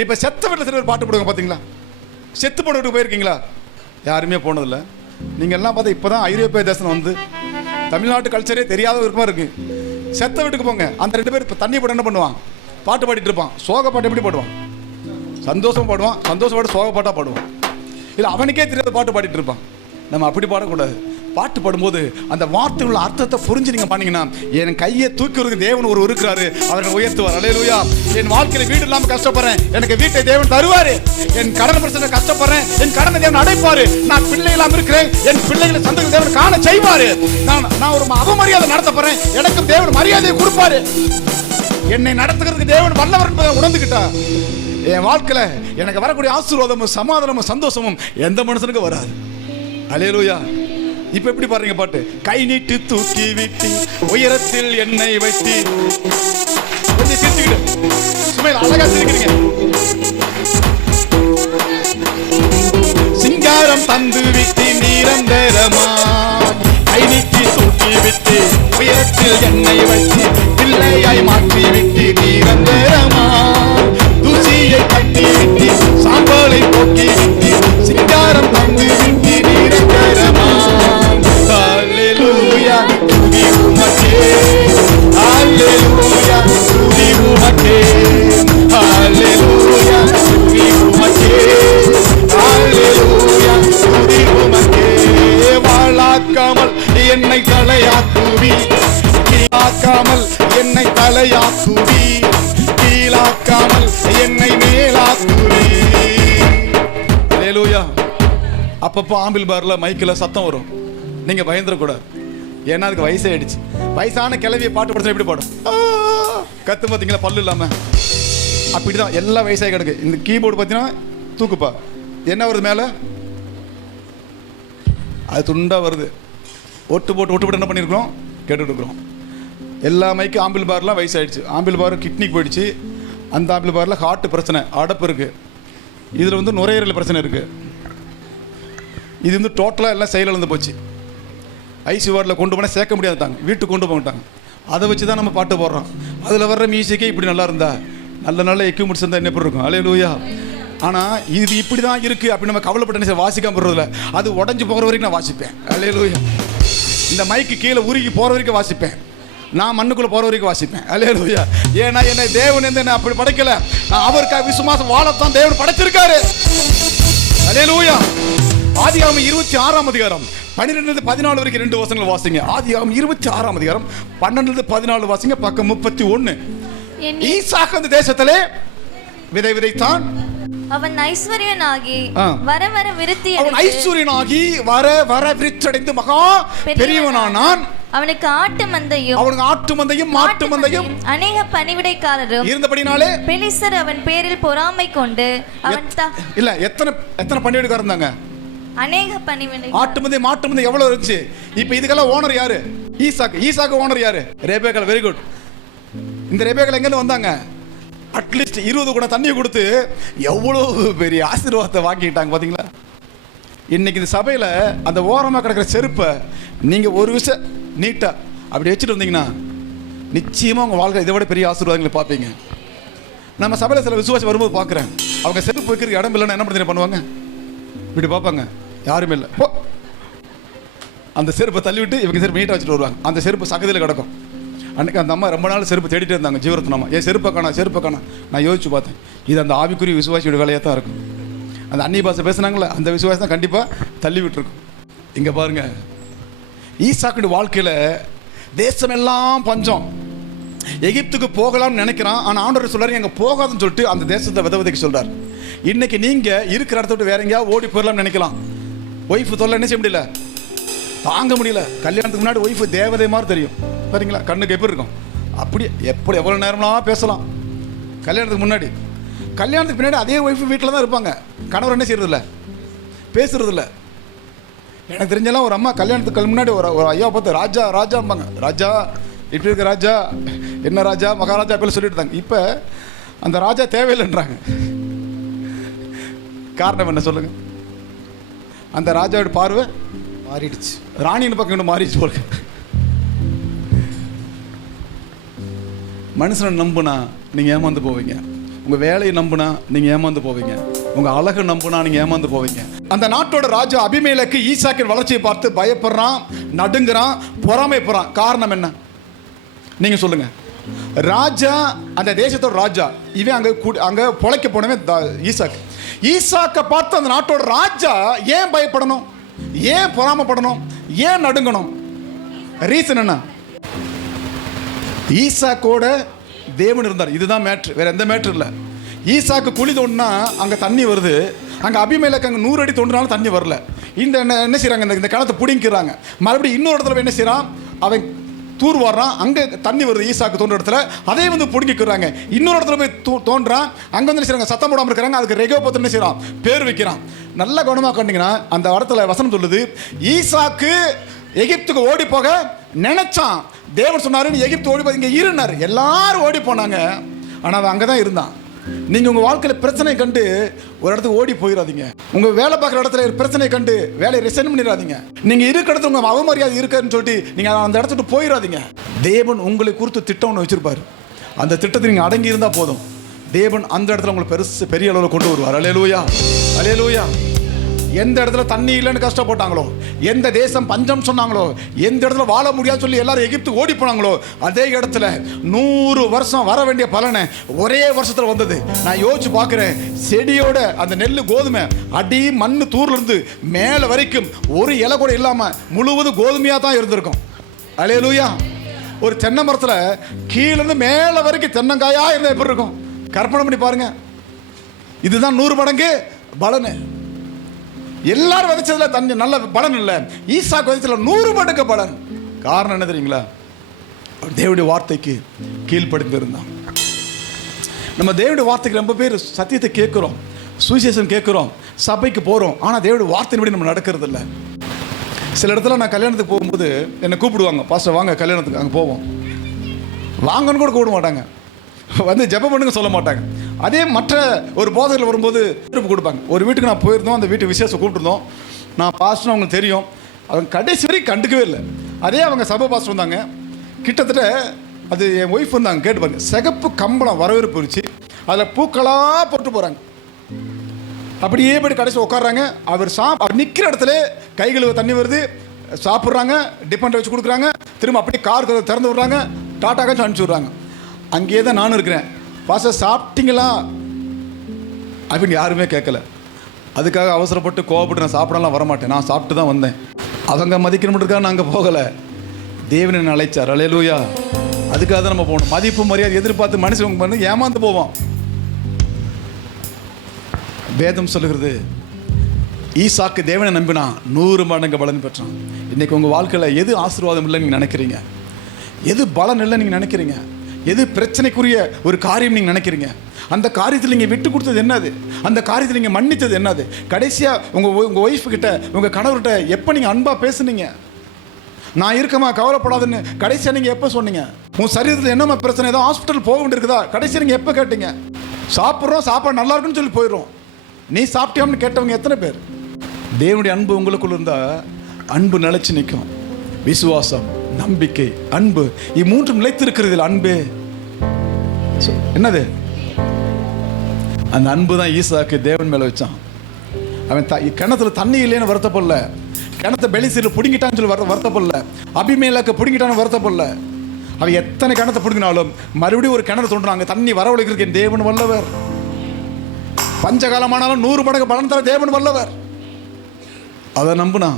இப்ப செத்த வீட்டில் சில பாட்டு போடுங்க பாத்தீங்களா? செத்து போன வீட்டுக்கு போயிருக்கீங்களா? யாருமே போனதில்லை. நீங்க எல்லாம் பார்த்தா இப்பதான் ஐரோப்பிய தேசம் வந்து தமிழ்நாட்டு கல்ச்சரே தெரியாத விருப்பம் இருக்கு. செத்த வீட்டுக்கு போங்க, அந்த 2 பேர் தண்ணி போட்டு என்ன பண்ணுவான், பாட்டு பாடிட்டு இருப்பான். சோக பாட்டு எப்படி பாடுவான்? சந்தோஷம் பாடுவான், சந்தோஷப்பட்டு சோக பாட்டா பாடுவான். இல்லை அவனுக்கே தெரியாத பாட்டு பாடிட்டு இருப்பான். நம்ம அப்படி பாடக்கூடாது. பாட்டு பாடும்போது அந்த வார்த்தையுள்ள அர்த்தத்தை புரிஞ்சு நீங்க பண்ணீங்கன்னா, என் கையை தூக்கிறதுக்கு தேவன் ஒரு இருக்கிறாரு, அவரை உயர்த்துவார். அல்லேலூயா. என் வாழ்க்கையில வீடு இல்லாம கஷ்டப்படுறேன், எனக்கு வீட்டை தேவன் தருவாரு. என் கடன் பிரச்சனை கஷ்டப்படுறேன், என் கடனை தேவன் அடைப்பாரு. நான் பிள்ளை இல்லாம இருக்கிறேன், என் பிள்ளைகளை சந்ததி தேவன் காண செய்வாரு. நான் ஒரு அவமரியாதை நடத்தப்படுறேன், எனக்கும் தேவன் மரியாதையை கொடுப்பாரு. என்னை நடத்துகிறதுக்கு தேவன் வல்லவர் என்பதை உணர்ந்துகிட்டா என் வாழ்க்கையில எனக்கு வரக்கூடிய ஆசீர்வாதமும் சமாதானமும் சந்தோஷமும் எந்த மனுஷனுக்கு வராது. அல்லேலூயா. இப்ப எப்படி பாருங்க பாட்டு, கை நீட்டு தூக்கி விட்டு உயரத்தில் என்னை வைத்து, கொஞ்சம் சிரிச்சுக்கிட்டு சுமையில் அழகா சிரிக்கிறீங்க. சிங்காரம் தந்து விட்டு நிரந்தரமா, கை நீட்டி தூக்கி விட்டு உயரத்தில் என்னை வைத்து பிள்ளையாய் மாற்றி விட்டு நிரந்தரமா, தூசியை கட்டி விட்டு சாம்பலை போக்கி விட்டு சிங்காரம் தந்து விட்டு நிரந்தரமா. Hallelujah, துதி உமக்கே. Hallelujah, துதி உமக்கே. Hallelujah. அப்பப்போ ஆம்பிள் பாரில் மைக்கில் சத்தம் வரும். நீங்கள் பயந்துடக்கூடாது, ஏன்னா அதுக்கு வயசாகிடுச்சு. வயசான கிளவியை பாட்டு படுத்தா எப்படி பாடும்? கற்று பார்த்தீங்களா பல்லு இல்லாமல்? அப்படி தான் எல்லாம் வயசாகி கிடக்கு. இந்த கீபோர்டு பார்த்தீங்கன்னா தூக்குப்பா, என்ன வருது மேலே? அது துண்டாக வருது. ஒட்டு போட்டு என்ன பண்ணியிருக்கிறோம்? கேட்டுட்ருக்குறோம். எல்லா மைக்கு ஆம்பிள் பார்லாம் வயசாகிடுச்சு. ஆம்பிள் பார் கிட்னிக்கு போயிடுச்சு. அந்த ஆம்பிள் பாரில் ஹார்ட் பிரச்சனை, அடப்பு இருக்குது. இதில் வந்து நுரையீரல் பிரச்சனை இருக்குது. இது வந்து டோட்டலாக எல்லாம் செயலிழந்து போச்சு. ஐசி வார்டில் கொண்டு போனால் சேர்க்க முடியாதுட்டாங்க, வீட்டுக்கு கொண்டு போட்டாங்க. அதை வச்சு தான் நம்ம பாட்டு போடுறோம். அதில் வர்ற மியூசிக்கே இப்படி நல்லா இருந்தா, நல்ல எக்யூப்மெண்ட்ஸ் இருந்தால் என்ன இருக்கும்? அல்லேலூயா. ஆனால் இது இப்படி தான் இருக்குது அப்படி நம்ம கவலைப்பட்ட வாசிக்காம போடுறதில்ல. அது உடஞ்சி போகிற வரைக்கும் நான் வாசிப்பேன். அல்லேலூயா. இந்த மைக்கு கீழே உருகி போகிற வரைக்கும் வாசிப்பேன். நான் மண்ணுக்குள்ளே போகிற வரைக்கும் வாசிப்பேன். அல்லேலூயா. ஏன்னா என்னை தேவன் என்ன அப்படி படைக்கலை, நான் அவருக்காக விசுவாசம் வாழத்தான் தேவன் படைச்சிருக்காரு. அல்லேலூயா. ஆதியாகமம் 26ஆம் அதிகாரம் 12-14 வரைக்கும் 2 வசனங்கள் வாசிங்க. ஆதியாகமம் 26ஆம் அதிகாரம் 12-14 வாசிங்க. பக்கம் 31. ஈசாக்கு அந்த தேசத்திலே விதை விதைத்தான். அவன் ஐஸ்வர்யனாகி வர வர விருத்தி விருத்தடைந்து மகா பெரியவனானான். அவனுக்கு ஆட்டு மந்தையும் மாட்டு மந்தையும் அநேக பணிவிடைக்காரரும் இருந்தபடினாலே பெலிஸ்தர் அவன் பேரில் பொறாமை கொண்டு அவன் இல்ல எத்தனை பணிவிடைக்காரர் இருந்தாங்க? அநேக பணிவிடை. ஆட்டு மந்தை மாட்டு மந்தை எவ்வளவு இருந்துச்சு? இப்போ இதுக்கெல்லாம் ஓனர் யாரு? ஈசாக்கு ஓனர் யாரு? ரெபேக்கா. Very good. இந்த ரெபேக்கா எங்க இருந்து வந்தாங்க? அட்லீஸ்ட் 20 குடம் தண்ணி கொடுத்து எவ்வளவு பெரிய ஆசீர்வாதத்தை வாங்கிட்டாங்க பாத்தீங்களா? இன்னைக்கு இந்த சபையில் அந்த ஓரமாக கிடக்கிற செருப்பை நீங்கள் ஒரு விஷயம் நீட்டாக அப்படி வச்சுட்டு வந்தீங்கன்னா நிச்சயமாக உங்கள் வாழ்க்கை இதை விட பெரிய ஆசீர்வாதங்களை பார்ப்பீங்க. நம்ம சபையில் சில விசுவாசி வரும்போது பார்க்குறேன், அவங்க செருப்பு வைக்கிறதுக்கு இடம் இல்லைன்னா என்ன பண்ணுவாங்க? இப்படி பார்ப்பாங்க, யாருமே இல்லை, போ, அந்த செருப்பை தள்ளிவிட்டு இவங்க செருப்பு நீட்டாக வச்சுட்டு வருவாங்க. அந்த செருப்பு சகதியில் கிடக்கும். அன்றைக்கி அந்த அம்மா ரொம்ப நாள் செருப்பு தேடிட்டே இருந்தாங்க. ஜீவரத்னம்மா, ஏன் செருப்பை காணா. நான் யோசிச்சு பார்த்தேன், இது அந்த ஆவிக்குரிய விசுவாசியோட வேலையாக தான் இருக்கும். அந்த அந்நிய பாஷை பேசுனாங்களே அந்த விசுவாசம் தான் கண்டிப்பாக தள்ளி விட்டுருக்கும். இங்கே பாருங்க, ஈசாக்குடைய வாழ்க்கையில் தேசமெல்லாம் பஞ்சம். எகிப்துக்கு போகலாம்னு நினைக்கிறான். ஆனால் ஆண்டவர் சொல்றாரு எங்கே போகாதுன்னு சொல்லிட்டு அந்த தேசத்தை விதைக்க சொல்றார். இன்னைக்கு நீங்கள் இருக்கிற இடத்த விட்டு வேற எங்கேயாவது ஓடி போயிடலாம்னு நினைக்கலாம். ஒய்ஃபு தொல்லை என்ன செய்ய முடியல, தாங்க முடியல. கல்யாணத்துக்கு முன்னாடி ஒய்ஃபு தேவதை மாதிரி தெரியும், சரிங்களா? கண்ணுக்கு எப்படி இருக்கும்? அப்படி எப்படி எவ்வளோ நேரம்லாம் பேசலாம். கல்யாணத்துக்கு முன்னாடி, கல்யாணத்துக்கு பின்னாடி அதே ஒய்ஃபு வீட்டில் தான் இருப்பாங்க. கணவர் என்ன செய்யறதில்ல, பேசுறதில்ல. எனக்கு தெரிஞ்செல்லாம் ஒரு அம்மா கல்யாணத்துக்கு முன்னாடி ஒரு ஐயா பார்த்து ராஜாம்பாங்க. ராஜா இப்படி இருக்க ராஜா, என்ன ராஜா, மகாராஜா பேர் சொல்லிட்டு இருந்தாங்க. இப்போ அந்த ராஜா தேவையில்லைன்றாங்க. காரணம் என்ன சொல்லுங்க? அந்த ராஜாவோட பார்வை மாறிடுச்சு. ராணியின் பக்கம் இன்னும் மாறிடுச்சு போல. மனுஷனை நம்புனா நீங்கள் ஏமாந்து போவீங்க. உங்கள் வேலையை நம்புனா நீங்கள் ஏமாந்து போவீங்க. உங்கள் அழகை நம்புனா நீங்கள் ஏமாந்து போவீங்க. அந்த நாட்டோட ராஜா அபிமேலக்கு ஈசாக்கின் வளர்ச்சியை பார்த்து பயப்படுறான், நடுங்குறான், பொறாமைப்படுறான். காரணம் என்ன நீங்கள் சொல்லுங்க? ராஜா, அந்த தேசத்தோட ராஜா, இவன் அங்கே பொழைக்க போனவன் ஈசாக்கை பார்த்து அந்த நாட்டோட ராஜா ஏன் பயப்படணும், ஏன் பொறாமைப்படணும், ஏன் நடுங்கணும்? ரீசன் என்ன? ஈசாக்கோட தேவன் இருந்தார். இதுதான் மேட்ரு, வேற எந்த மேட்ரு இல்லை. ஈசாக்கு குழி தோண்டினா அங்கே தண்ணி வருது. அங்கே அபிமேலக்கு அங்கே 100 அடி தோண்டினாலும் தண்ணி வரல. என்ன செய்கிறாங்க, இந்த கிணத்தை பிடிங்கிறாங்க. மறுபடியும் இன்னொரு இடத்துல என்ன செய்கிறான், அவன் தூர் வாடுறான், அங்கே தண்ணி வருது ஈசாக்கு தோன்ற இடத்துல. அதே வந்து பிடிக்கிறாங்க. இன்னொரு இடத்துல போய் தோன்றான், அங்கே வந்து என்ன செய்கிறாங்க, சத்தம் போடாமல் இருக்கிறாங்க. அதுக்கு ரெகோபத்து என்ன செய்கிறான், பேர் வைக்கிறான். நல்ல கவனமாக கண்டிங்கன்னா அந்த இடத்துல வசனம் சொல்லுது, ஈசாக்கு எகிப்துக்கு ஓடி போக நினைச்சான். தேவன் சொன்னாரு, நீ எகிப்து ஓடி போய் இங்கே இருந்தார். எல்லாரும் ஓடி போனாங்க, ஆனால் அவன் அங்கே தான் இருந்தான். நீங்கள் உங்கள் வாழ்க்கையில் பிரச்சனை கண்டு ஒரு இடத்துக்கு ஓடி போயிடாதீங்க. உங்கள் வேலை பார்க்குற இடத்துல பிரச்சனை கண்டு வேலையை ரிசைன் பண்ணிடாதீங்க. நீங்கள் இருக்கிற இடத்துல உங்கள் அவமரியாதை இருக்குன்னு சொல்லிட்டு நீங்கள் அந்த இடத்துக்கு போயிடாதீங்க. தேவன் உங்களை குறித்து திட்டம் ஒன்று வச்சிருப்பாரு. அந்த திட்டத்தை நீங்கள் அடங்கி இருந்தால் போதும், தேவன் அந்த இடத்துல உங்களை பெரிய அளவில் கொண்டு வருவார். அல்லேலூயா, அல்லேலூயா. எந்த இடத்துல தண்ணி இல்லைன்னு கஷ்டப்பட்டாங்களோ, எந்த தேசம் பஞ்சம் சொன்னாங்களோ, எந்த இடத்துல வாழ முடியாது சொல்லி எல்லாரும் எகிப்து ஓடி போனாங்களோ, அதே இடத்துல 100 வருஷம் வர வேண்டிய பலனை ஒரே வருஷத்தில் வந்தது. நான் யோசிச்சு பார்க்குறேன், செடியோட அந்த நெல் கோதுமை அடி மண் தூர்ல இருந்து மேலே வரைக்கும் ஒரு இலை கூட இல்லாமல் முழுவதும் கோதுமையாக தான் இருந்திருக்கும். அல்லேலூயா. ஒரு தென்னை மரத்தில் கீழேருந்து மேலே வரைக்கும் தென்னங்காயா இருந்தால் எப்படி இருக்கும்? கற்பனை பண்ணி பாருங்க. இதுதான் 100 மடங்கு பலனு. எல்லாரும் விதைச்சதுல தண்ணி நல்ல பலன் இல்லை, ஈசாக்கு விதைச்சதுல 100 மடங்கு பலன். காரணம் என்ன தெரியுங்களா? தேவனுடைய வார்த்தைக்கு கீழ்ப்படுத்தி இருந்தான். நம்ம தேவனுடைய வார்த்தைக்கு ரொம்ப பேர் சத்தியத்தை கேட்குறோம், சுவிசேஷம் கேட்குறோம், சபைக்கு போகிறோம், ஆனால் தேவனுடைய வார்த்தையின்படி நம்ம நடக்கிறது இல்லை. சில இடத்துல நான் கல்யாணத்துக்கு போகும்போது என்னை கூப்பிடுவாங்க, பாஸ்டர் வாங்க கல்யாணத்துக்கு, அங்கே போவோம். வாங்கன்னு கூட கூப்பிட மாட்டாங்க, வந்து ஜெபம் பண்ணுங்க சொல்ல மாட்டாங்க. அதே மற்ற ஒரு போதகர்கள் வரும்போது திருப்பி கொடுப்பாங்க. ஒரு வீட்டுக்கு நான் போயிருந்தோம், அந்த வீட்டு விசேஷம் கூப்பிட்டுருந்தோம், நான் பாஸ்டர்னு அவங்களுக்கு தெரியும், அவங்க கடைசி வரைக்கும் கண்டுக்கவே இல்லை. அதே அவங்க சபை பாஸ்டர் வந்தாங்க, கிட்டத்தட்ட அது என் ஒய்ஃப் வந்து அங்கே கேட்டு பாருங்க, சிகப்பு கம்பளம் வரவேற்பு இருந்துச்சு, அதில் பூக்களாக போட்டு போகிறாங்க. அப்படியே போய் கடைசி உட்காடுறாங்க. அவர் நிற்கிற இடத்துல கைகளுக்கு தண்ணி வருது, சாப்பிட்றாங்க, டிபெண்ட் வச்சு கொடுக்குறாங்க, திரும்ப அப்படியே கார் திறந்து விடுறாங்க, டாட்டா காச்சு அனுப்பிச்சி விட்றாங்க. அங்கேயே தான் நானும் இருக்கிறேன். பாஸ்டர் சாப்பிட்டீங்களா அப்படின்னு யாருமே கேட்கல. அதுக்காக அவசரப்பட்டு கோவப்பட்டு நான் சாப்பிடலாம் வரமாட்டேன், நான் சாப்பிட்டு தான் வந்தேன். அவங்க மதிக்கணுன்றதுக்காக நான் அங்கே போகலை, தேவன் என்னை அழைச்சார். அல்லேலூயா. அதுக்காக தான் நம்ம போகணும். மதிப்பு மரியாதை எதிர்பார்த்து மனுஷன் பண்ணி ஏமாந்து போவோம். வேதம் சொல்லுகிறது, ஈசாக்கு தேவனை நம்பினா 100 மடங்கு பலன் பெற்றான். இன்னைக்கு உங்கள் வாழ்க்கையில் எது ஆசீர்வாதம் இல்லைன்னு நீங்கள் நினைக்கிறீங்க, எது பலன் இல்லைன்னு நீங்கள் நினைக்கிறீங்க, எது பிரச்சனைக்குரிய ஒரு காரியம் நீங்கள் நினைக்கிறீங்க, அந்த காரியத்தில் நீங்கள் விட்டு கொடுத்தது என்னது, அந்த காரியத்தில் நீங்கள் மன்னித்தது என்னது, கடைசியாக உங்கள் ஒய்ஃபு கிட்ட உங்கள் கணவர்கிட்ட எப்போ நீங்கள் அன்பாக பேசுனீங்க, நான் இருக்கமா கவலைப்படாதுன்னு கடைசியாக நீங்கள் எப்போ சொன்னீங்க, உன் சரீரத்தில் என்னம்மா பிரச்சனை, ஏதோ ஹாஸ்பிட்டல் போக வேண்டியிருக்குதா, கடைசியாக நீங்கள் எப்போ கேட்டீங்க? சாப்பிட்றோம், சாப்பாடு நல்லா இருக்குன்னு சொல்லி போயிடுறோம், நீ சாப்பிட்டியான்னு கேட்டவங்க எத்தனை பேர்? தேவனுடைய அன்பு உங்களுக்குள்ள இருந்தால் அன்பு நிலைச்சு நிற்கும். விசுவாசம், நம்பிக்கை, அன்பு, இம்மூன்றும் நிலைத்திருக்கிறது. அன்பே என்னது? அந்த அன்பு தான் ஈசாக்கு தேவன் மேலே வச்சான். அவன் கிணத்துல தண்ணி இல்லைன்னு வருத்தப்படல, கிணத்தை பெலிசீரில் பிடுங்கிட்டான்னு சொல்லி வருத்தப்படல, அபிமேலக்கு பிடுங்கிட்டான்னு வருத்தப்படல. அவன் எத்தனை கிணத்தை பிடுங்கினாலும் மறுபடியும் ஒரு கிணறு தோன்றாங்க, தண்ணி வரவழைக்கிறதுக்கு என் தேவன் வல்லவர். பஞ்சகாலமானாலும் 100 மடங்கு பலன் தர தேவன் வல்லவர். அதை நம்புனா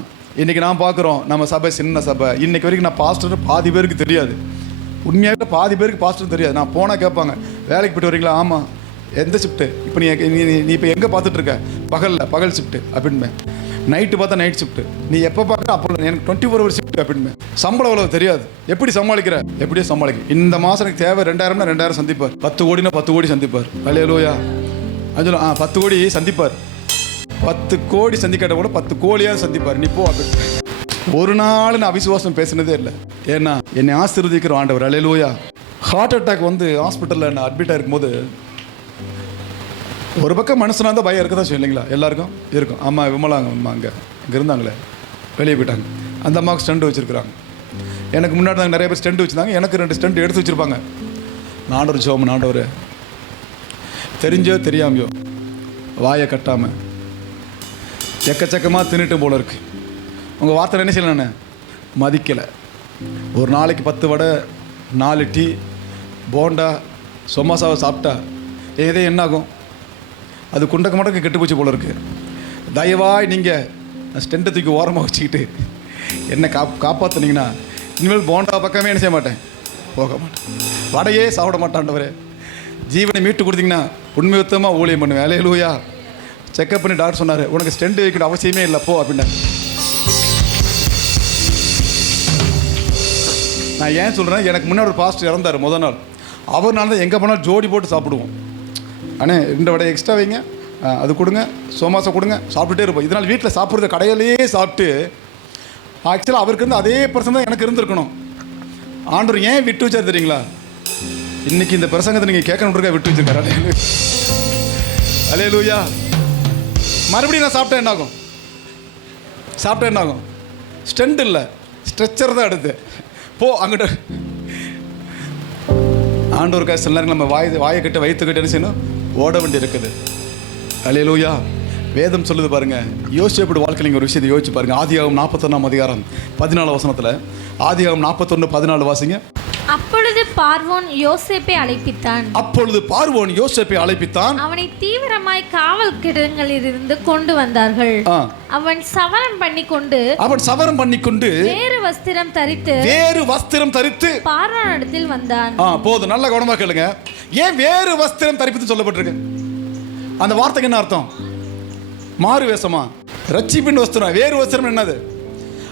இன்றைக்கி நான் பார்க்குறோம், நம்ம சபை சின்ன சபை. இன்றைக்கி வரைக்கும் நான் பாஸ்டர் பாதி பேருக்கு தெரியாது, உண்மையாக பாதி பேருக்கு பாஸ்டர் தெரியாது. நான் போனால் கேட்பாங்க, வேலைக்கு போய்ட்டு வரீங்களா? ஆமாம். எந்த ஷிஃப்ட்டு? இப்போ நீ இப்போ எங்கே பார்த்துட்ருக்க? பகல் ஷிஃப்ட்டு அப்படின்னு. நைட்டு பார்த்தா நைட் ஷிஃப்ட்டு. நீ எப்போ பார்க்குற? அப்போ எனக்கு 24 ஹவர் ஷிஃப்ட் அப்படின்னு. சம்பளம் அவ்வளோ தெரியாது. எப்படி சமாளிக்கிற? எப்படியே சமாளிக்க. இந்த மாதம் எனக்கு தேவை 2000னா 2000 சந்திப்பார், 10 கோடினா 10 கோடி சந்திப்பார். அல்லேலூயா. அஞ்சலோ 10 கோடி சந்திப்பார், 10 கோடி சந்திக்காட்ட கூட 10 கோடியாக சந்திப்பார். நீ போ அப்படின்னு. ஒரு நாள் நான் அவிசுவாசம் பேசினதே இல்லை. ஏன்னா என்னை ஆசீர்வதிக்கிற ஆண்டவர். அல்லேலூயா. ஹார்ட் அட்டாக் வந்து ஹாஸ்பிட்டலில் நான் அட்மிட்டாக இருக்கும்போது ஒரு பக்கம் மனுஷனாக இருந்தால் பயம் இருக்க தான் செய்யும் இல்லைங்களா? எல்லாருக்கும் இருக்கும். ஆமாம், விமலா அம்மா அங்கே இருந்தாங்களே, வெளியே போயிட்டாங்க. அந்த அம்மாவுக்கு ஸ்டெண்ட் வச்சுருக்குறாங்க. எனக்கு முன்னாடி நாங்கள் நிறைய பேர் ஸ்டெண்ட் வச்சுருந்தாங்க, எனக்கு 2 ஸ்டெண்ட் எடுத்து வச்சுருப்பாங்க. நாண்டவர் சோமன், ஆண்டவர் தெரிஞ்சோ தெரியாமையோ வாயை கட்டாமல் எக்கச்சக்கமாக தின்னுட்டு போல இருக்கு. உங்கள் வார்த்தை என்ன செய்யல, நான் மதிக்கலை. ஒரு நாளைக்கு 10 வடை, 4 டீ, போண்டா, சொமாசாவை சாப்பிட்டா ஏதே என்னாகும்? அது குண்டக்க மடக்கு கெட்டு போச்சு போல இருக்குது. தயவாய் நீங்கள் ஸ்டெண்ட்டை தூக்கி ஓரமாக வச்சுக்கிட்டு என்னை காப்பாற்றுனீங்கன்னா இனிமேல் போண்டா பக்கமே என்ன செய்ய மாட்டேன், போக மாட்டேன். வடையே சாப்பிட மாட்டான்டவரே. ஜீவனை மீட்டு கொடுத்தீங்கன்னா உண்மையுத்தமாக ஊழியம் பண்ணுவேன். அல்லேலூயா. செக்அப் பண்ணி டாக்டர் சொன்னார், உனக்கு ஸ்டெண்ட் வைக்கிற அவசியமே இல்லை, போ அப்படின்னா. நான் ஏன் சொல்கிறேன், எனக்கு முன்னாடி ஒரு பாஸ்டர் இறந்தார் முதல் நாள். அவர்னால தான் எங்கே போனாலும் ஜோடி போட்டு சாப்பிடுவோம். அண்ணே 2 வடை எக்ஸ்ட்ரா வைங்க, அது கொடுங்க, சோமாசா கொடுங்க, சாப்பிட்டுட்டே இருப்போம். இதனால் வீட்டில் சாப்பிட்றது கடையிலேயே சாப்பிட்டு ஆக்சுவலாக அவருக்கு இருந்து அதே பர்சன் தான் எனக்கு இருந்திருக்கணும். ஆண்டவர் ஏன் விட்டு வச்சார் தெரியுங்களா? இன்றைக்கி இந்த பிரசங்கத்தை நீங்கள் கேட்கணுன்றக்கா விட்டு வச்சுருக்காரு. அல்லேலூயா. மறுபடியும் நான் சாப்பிட்டா என்ன ஆகும்? ஸ்டெண்ட் இல்லை, ஸ்ட்ரெச்சர் தான் எடுத்து போ அங்கிட்ட. ஆண்டவருக்காக சில நேரம் நம்ம வாயை கட்ட வயிற்று கட்ட என்ன செய்யணும், ஓட வேண்டி இருக்குது. அல்லேலூயா. வேதம் சொல்லுது பாருங்க, யோசிச்சப்படி வாழ்க்கை நீங்கள் ஒரு விஷயத்தை யோசிச்சு பாருங்க. ஆதியாகமம் 41ஆம் அதிகாரம் 14 வசனத்தில், ஆதியாகமம் 41:14 வாசிங்க. அப்பொழுது பார்வோன் யோசேப்பை அழைப்பித்தான். அவனை தீவிரமாய் காவல் கிடங்களிலிருந்து கொண்டு வந்தார்கள். அவன் சவரம் பண்ணிக்கொண்டு வேறு வஸ்திரம் தரித்து பார்வோனிடத்தில் வந்தான். போதும், நல்ல கவனமா கேளுங்க. ஏன் வேறு வஸ்திரம் தரிப்பித்து சொல்லப்பட்டிருக்கு? அந்த வார்த்தைக்கு என்ன அர்த்தம்? மாறு வேஷமா? ரட்சிப்பின் வஸ்திரம். வேறு வஸ்திரம் என்னது?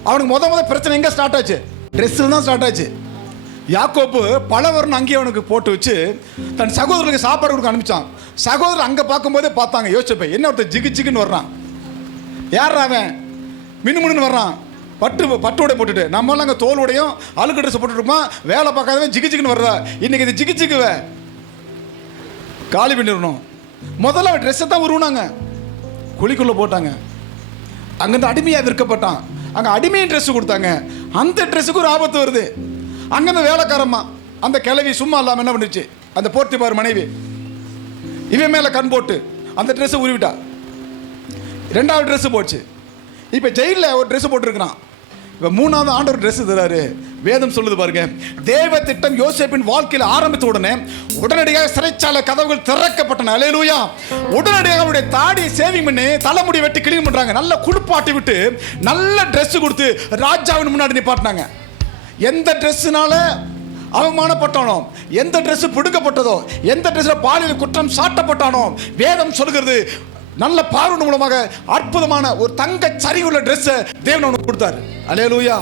அவனுக்கு முத பிரச்சனை எங்கே ஸ்டார்ட் ஆச்சு? ட்ரெஸ்ஸில் தான் ஸ்டார்ட் ஆச்சு. யாக்கோப்பு பலவர்னு அங்கேயே அவனுக்கு போட்டு வச்சு தன் சகோதரர்களுக்கு சாப்பாடு கொடுக்க அனுப்பிச்சான். சகோதரர் அங்கே பார்க்கும்போதே பார்த்தாங்க, யோசிச்சப்ப என்ன ஒருத்தர் ஜிகு ஜிகுன்னு வர்றான், யார் அவன் மின்னு வர்றான், பட்டுடைய போட்டுட்டு. நம்மளாம் அங்கே தோலுடையும் அழுக்கு ட்ரெஸ் போட்டுருப்போம், வேலை பார்க்காதவன் ஜிகு ஜிகுன்னு வர்றா. இன்னைக்கு இது ஜிகு ஜிகுவ காலி பண்ணிடணும். முதல்ல அவன் ட்ரெஸ்ஸை தான் உருவினாங்க, குழிக்குள்ளே போட்டாங்க. அங்கேருந்து அடிமையாக விற்கப்பட்டான். அங்கே அடிமையின் ட்ரெஸ்ஸு கொடுத்தாங்க. அந்த ட்ரெஸ்ஸுக்கு ஒரு ஆபத்து வருது. அங்கேருந்து வேலைக்காரம்மா அந்த கிளவி சும்மா இல்லாமல் என்ன பண்ணிச்சு, அந்த போர்த்திபார் மனைவி இவன் மேலே கண் போட்டு அந்த ட்ரெஸ்ஸை உருவிட்டா. 2வது ட்ரெஸ்ஸு போச்சு. இப்போ ஜெயிலில் ஒரு ட்ரெஸ்ஸு போட்டுருக்கிறான். இப்போ 3வது ஆண்டவர் ட்ரெஸ்ஸு தராரு. வேதம் சொல்லுது பாருங்க, தேவ திட்டம் யோசேப்பின் வாழ்க்கையில் ஆரம்பித்த உடனடியாக சிறைச்சாலை கதவுகள் திறக்கப்பட்டன. அல்லேலூயா. உடனடியாக அவருடைய தாடியை சேவிங் பண்ணி தலைமுடி வெட்டி கிளீன் பண்றாங்க. நல்ல குளிப்பாட்டி விட்டு நல்ல ட்ரெஸ் கொடுத்து ராஜாவின் முன்னாடி நிப்பாட்டினாங்க. எந்த ட்ரெஸ்ஸுனால அவமானப்பட்டானோ, எந்த ட்ரெஸ் பிடுங்கப்பட்டதோ, எந்த ட்ரெஸ்ஸில் பாலியல் குற்றம் சாட்டப்பட்டானோ, வேதம் சொல்கிறது நல்ல பார்வை மூலமாக அற்புதமான ஒரு தங்க சரிவுள்ள ட்ரெஸ்ஸை தேவன் அவனுக்கு கொடுத்தாரு. அல்லேலூயா.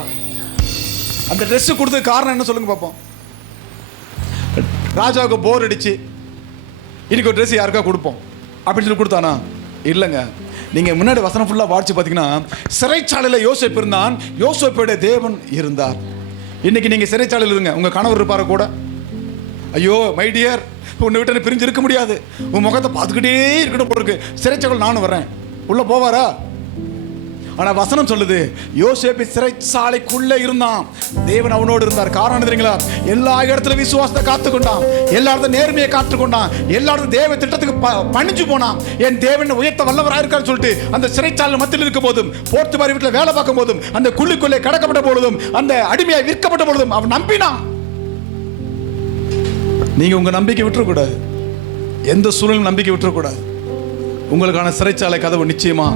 அந்த ட்ரெஸ் கொடுத்தது காரணம் என்ன சொல்லுங்க பார்ப்போம். ராஜாவுக்கு போர் அடிச்சு இன்னைக்கு ஒரு ட்ரெஸ் யாருக்கா கொடுப்போம் அப்படின்னு சொல்லி கொடுத்தானா? இல்லைங்க. நீங்கள் முன்னாடி வசனம் ஃபுல்லாக வாட்சி பார்த்தீங்கன்னா, சிறைச்சாலையில் யோசேப்பு இருந்தான், யோசேப்புடைய தேவன் இருந்தார். இன்னைக்கு நீங்கள் சிறைச்சாலையில் இருங்க, உங்கள் கணவர் இருப்பார கூட, ஐயோ மை டியர் உன்னை விட்டு பிரிஞ்சு இருக்க முடியாது, உன் முகத்தை பார்த்துக்கிட்டே இருக்கணும் போல இருக்கு, சிறைச்சாலையில் நானும் வரேன், உள்ளே போவாரா? ஆனால் வசனம் சொல்லுது, யோசேப்பு சிறைச்சாலைக்குள்ளே இருந்தான், தேவன் அவனோடு இருந்தார். காரணம் தெரியுங்களா? எல்லா இடத்துல விசுவாசத்தை காத்துக்கொண்டான், எல்லா இடத்துல நேர்மையை காத்துக்கொண்டான், எல்லா இடத்துல தேவ திட்டத்துக்கு பணிஞ்சு போனான். என் தேவன் உயர்த்த வல்லவராக இருக்கான்னு சொல்லிட்டு அந்த சிறைச்சாலை மத்தியில் இருக்கும் போதும், போர்த்துபாரி வீட்டில் வேலை பார்க்கும் போதும், அந்த குழிக்குள்ளே கடக்கப்பட்ட பொழுதும், அந்த அடிமையாக விற்கப்பட்ட பொழுதும் அவன் நம்பினான். நீங்க உங்க நம்பிக்கை விட்டுறக்கூடாது, எந்த சூழலும் நம்பிக்கை விட்டுறக்கூடாது. உங்களுக்கான சிறைச்சாலை கதவு நிச்சயமா,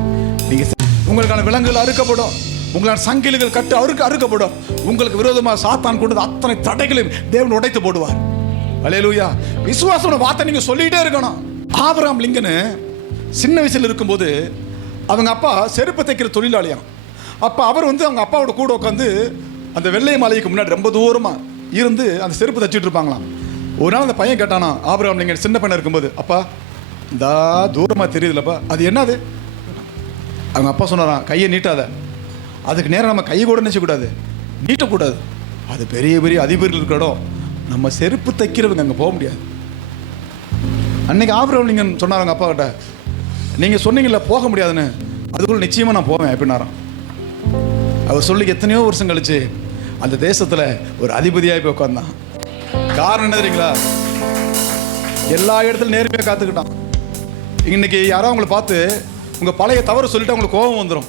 நீங்க உங்களுக்கான விலங்குகள் அறுக்கப்படும், உங்களான சங்கிலிகள் கட்டு அறுக்கப்படும். உங்களுக்கு விரோதமாக சாத்தான் கொண்டு அத்தனை தடைகளையும் தேவன் உடைத்து போடுவார். அல்லேலூயா. விசுவாசோட வார்த்தை நீங்க சொல்லிட்டே இருக்கணும். ஆபிரகாம் லிங்கன் சின்ன வயசுல இருக்கும்போது அவங்க அப்பா செருப்பு தைக்கிற தொழிலாளியாம். அப்போ அவர் அவங்க அப்பாவோட கூட உட்காந்து அந்த வெள்ளை மாளிகைக்கு முன்னாடி ரொம்ப தூரமா இருந்து அந்த செருப்பு தைச்சிட்டு இருப்பாங்களாம். ஒரு நாள் அந்த பையன் கேட்டானா, ஆபிரகாம் லிங்கன் சின்ன பையன் இருக்கும்போது, அப்பா இந்த தூரமா தெரியுதுலப்பா, அது என்னது? அவங்க அப்பா சொன்னாராம், கையை நீட்டாத, அதுக்கு நேரம் நம்ம கையை கூட நினைச்சக்கூடாது, நீட்டக்கூடாது, அது பெரிய பெரிய அதிபர்கள் இருக்கிற இடம், நம்ம செருப்பு தைக்கிறவங்க அங்கே போக முடியாது. அன்னைக்கு ஆபிரகாம் லிங்கன் சொன்னார் அவங்க அப்பா கிட்ட, நீங்கள் சொன்னீங்கல்ல போக முடியாதுன்னு, அதுக்குள்ள நிச்சயமாக நான் போவேன் அப்படின்னாராம். அவர் சொல்லி எத்தனையோ வருஷம் கழிச்சு அந்த தேசத்தில் ஒரு அதிபதியாக போய் உட்கார்ந்தான். காரணம் என்ன தெரியுங்களா? எல்லா இடத்துலையும் நேர்மையாக காத்துக்கிட்டான். இன்னைக்கு யாரோ அவங்களை பார்த்து உங்கள் பழைய தவறு சொல்லிட்டு அவங்களுக்கு கோபம் வந்துடும்.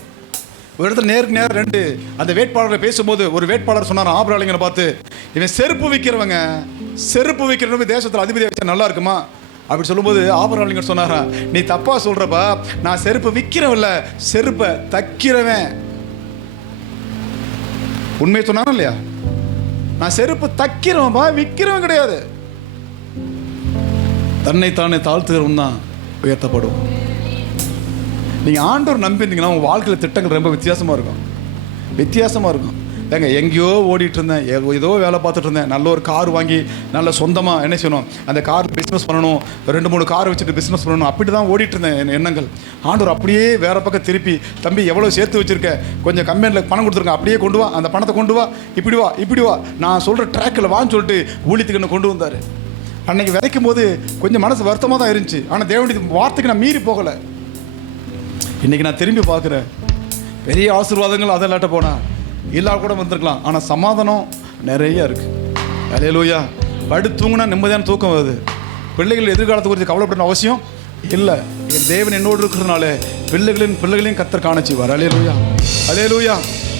ஒரு இடத்துல நேருக்கு நேரம் 2 அந்த வேட்பாளரை பேசும்போது ஒரு வேட்பாளர் சொன்னார் ஆபிரகாம் லிங்கனை பார்த்து, இவன் செருப்பு விற்கிறவங்க, செருப்பு விற்கிறவங்க தேசத்தில் அதிபதியாக வச்சா நல்லா இருக்குமா அப்படி சொல்லும்போது ஆபிரகாம் லிங்கன் சொன்னாரா, நீ தப்பா சொல்றப்பா, நான் செருப்பு விற்கிறவன்ல, செருப்பை தைக்கிறவன். உண்மையை சொன்னானா இல்லையா? நான் செருப்பு தைக்கிறவன்பா, விற்கிறவன் கிடையாது. தன்னைத்தானே தாழ்த்துகிறவன் தான் உயர்த்தப்படும். நீங்கள் ஆண்டவர் நம்பியிருந்தீங்கன்னா உங்கள் வாழ்க்கையில் திட்டங்கள் ரொம்ப வித்தியாசமாக இருக்கும். ஏங்க எங்கேயோ ஓடிட்டு இருந்தேன், ஏதோ வேலை பார்த்துட்டு இருந்தேன், நல்ல ஒரு கார் வாங்கி நல்ல சொந்தமாக என்ன செய்யணும், அந்த கார் பிஸ்னஸ் பண்ணணும், 2-3 கார் வச்சுட்டு பிஸ்னஸ் பண்ணணும், அப்படி தான் ஓடிட்டு இருந்தேன் என் எண்ணங்கள். ஆண்டவர் அப்படியே வேற பக்கம் திருப்பி, தம்பி எவ்வளோ சேர்த்து வச்சுருக்க, கொஞ்சம் கம்பெனியில் பணம் கொடுத்துருங்க, அப்படியே கொண்டு வா, அந்த பணத்தை கொண்டு வா, இப்படி வா, நான் சொல்கிற ட்ராக்கில் வான்னு சொல்லிட்டு ஊழியத்துக்கு என்ன கொண்டு வந்தார். அன்னைக்கு விதைக்கும் போது கொஞ்சம் மனசு வருத்தமாக தான் இருந்துச்சு. ஆனால் தேவனுடைய வார்த்தைக்கு நான் மீறி போகலை. இன்னைக்கு நான் திரும்பி பார்க்குறேன், பெரிய ஆசீர்வாதங்கள் அதெல்லாட்ட போனால் இல்லா கூட வந்திருக்கலாம், ஆனால் சமாதானம் நிறைய இருக்கு. அல்லேலூயா. படுத்து தூங்கினா நிம்மதியான தூக்கம் வருது. பிள்ளைகள் எதிர்காலத்தை குறித்து கவலைப்படணும் அவசியம் இல்லை. என் தேவன் என்னோடு இருக்கிறதுனால பிள்ளைகளையும் கர்த்தர் காண செய்வார். அல்லேலூயா.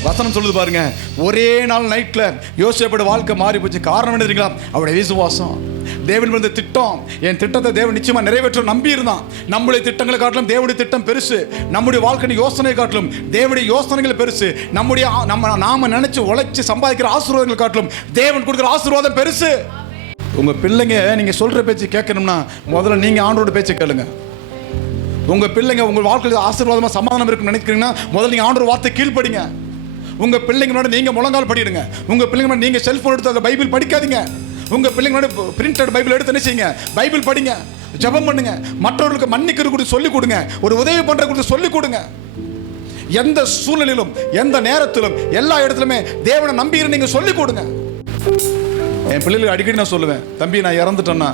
வசனம் சொல்லுது பாருங்க, ஒரே நாள் நைட்டில் யோசேப்போட வாழ்க்கை மாறி போச்சு. காரணம் என்ன தெரியுங்களா? அவருடைய விசுவாசம். தேவன் இருந்த திட்டம், என் திட்டத்தை தேவன் நிச்சயமா நிறைவேற்ற நம்பி இருந்தான். நம்முடைய திட்டங்களை காட்டிலும் தேவனுடைய திட்டம் பெருசு, நம்முடைய வாழ்க்கை யோசனை காட்டிலும் தேவனுடைய யோசனைகள் பெருசு, நாம நினைச்சு உழைச்சு சம்பாதிக்கிற ஆசீர்வாதங்கள் காட்டிலும் தேவன் கொடுக்குற ஆசீர்வாதம் பெருசு. உங்க பிள்ளைங்க நீங்க சொல்ற பேச்சு கேட்கணும்னா முதல்ல நீங்க ஆண்டோட பேச்சை கேளுங்க. உங்க பிள்ளைங்க உங்க வாழ்க்கையில் ஆசீர்வாதமா சமாதானம் இருக்குன்னு நினைக்கிறீங்கன்னா முதல்ல நீங்க ஆண்டவர் வார்த்தை கீழ்ப்படிங்க. உங்க பிள்ளைங்களோட நீங்க முழங்கால் படிடுங்க. உங்க பிள்ளைங்களோட நீங்க செல்போன் எடுத்து அந்த பைபிள் படிக்காதீங்க. உங்க பிள்ளைங்களோட பிரிண்டட் பைபிள் எடுத்து என்ன செய்யுங்க, பைபிள் படிங்க, ஜெபம் பண்ணுங்க, மற்றவர்களுக்கு மன்னிக்கிறது கொடுத்து சொல்லிக் கொடுங்க, ஒரு உதவி பண்ற கொடுத்து சொல்லிக் கொடுங்க. எந்த சூழ்நிலையிலும் எந்த நேரத்திலும் எல்லா இடத்துலுமே தேவனை நம்பிக்கிற நீங்க சொல்லிக் கொடுங்க. என் பிள்ளைகளுக்கு அடிக்கடி நான் சொல்லுவேன், தம்பி நான் இறந்துட்டேன்னா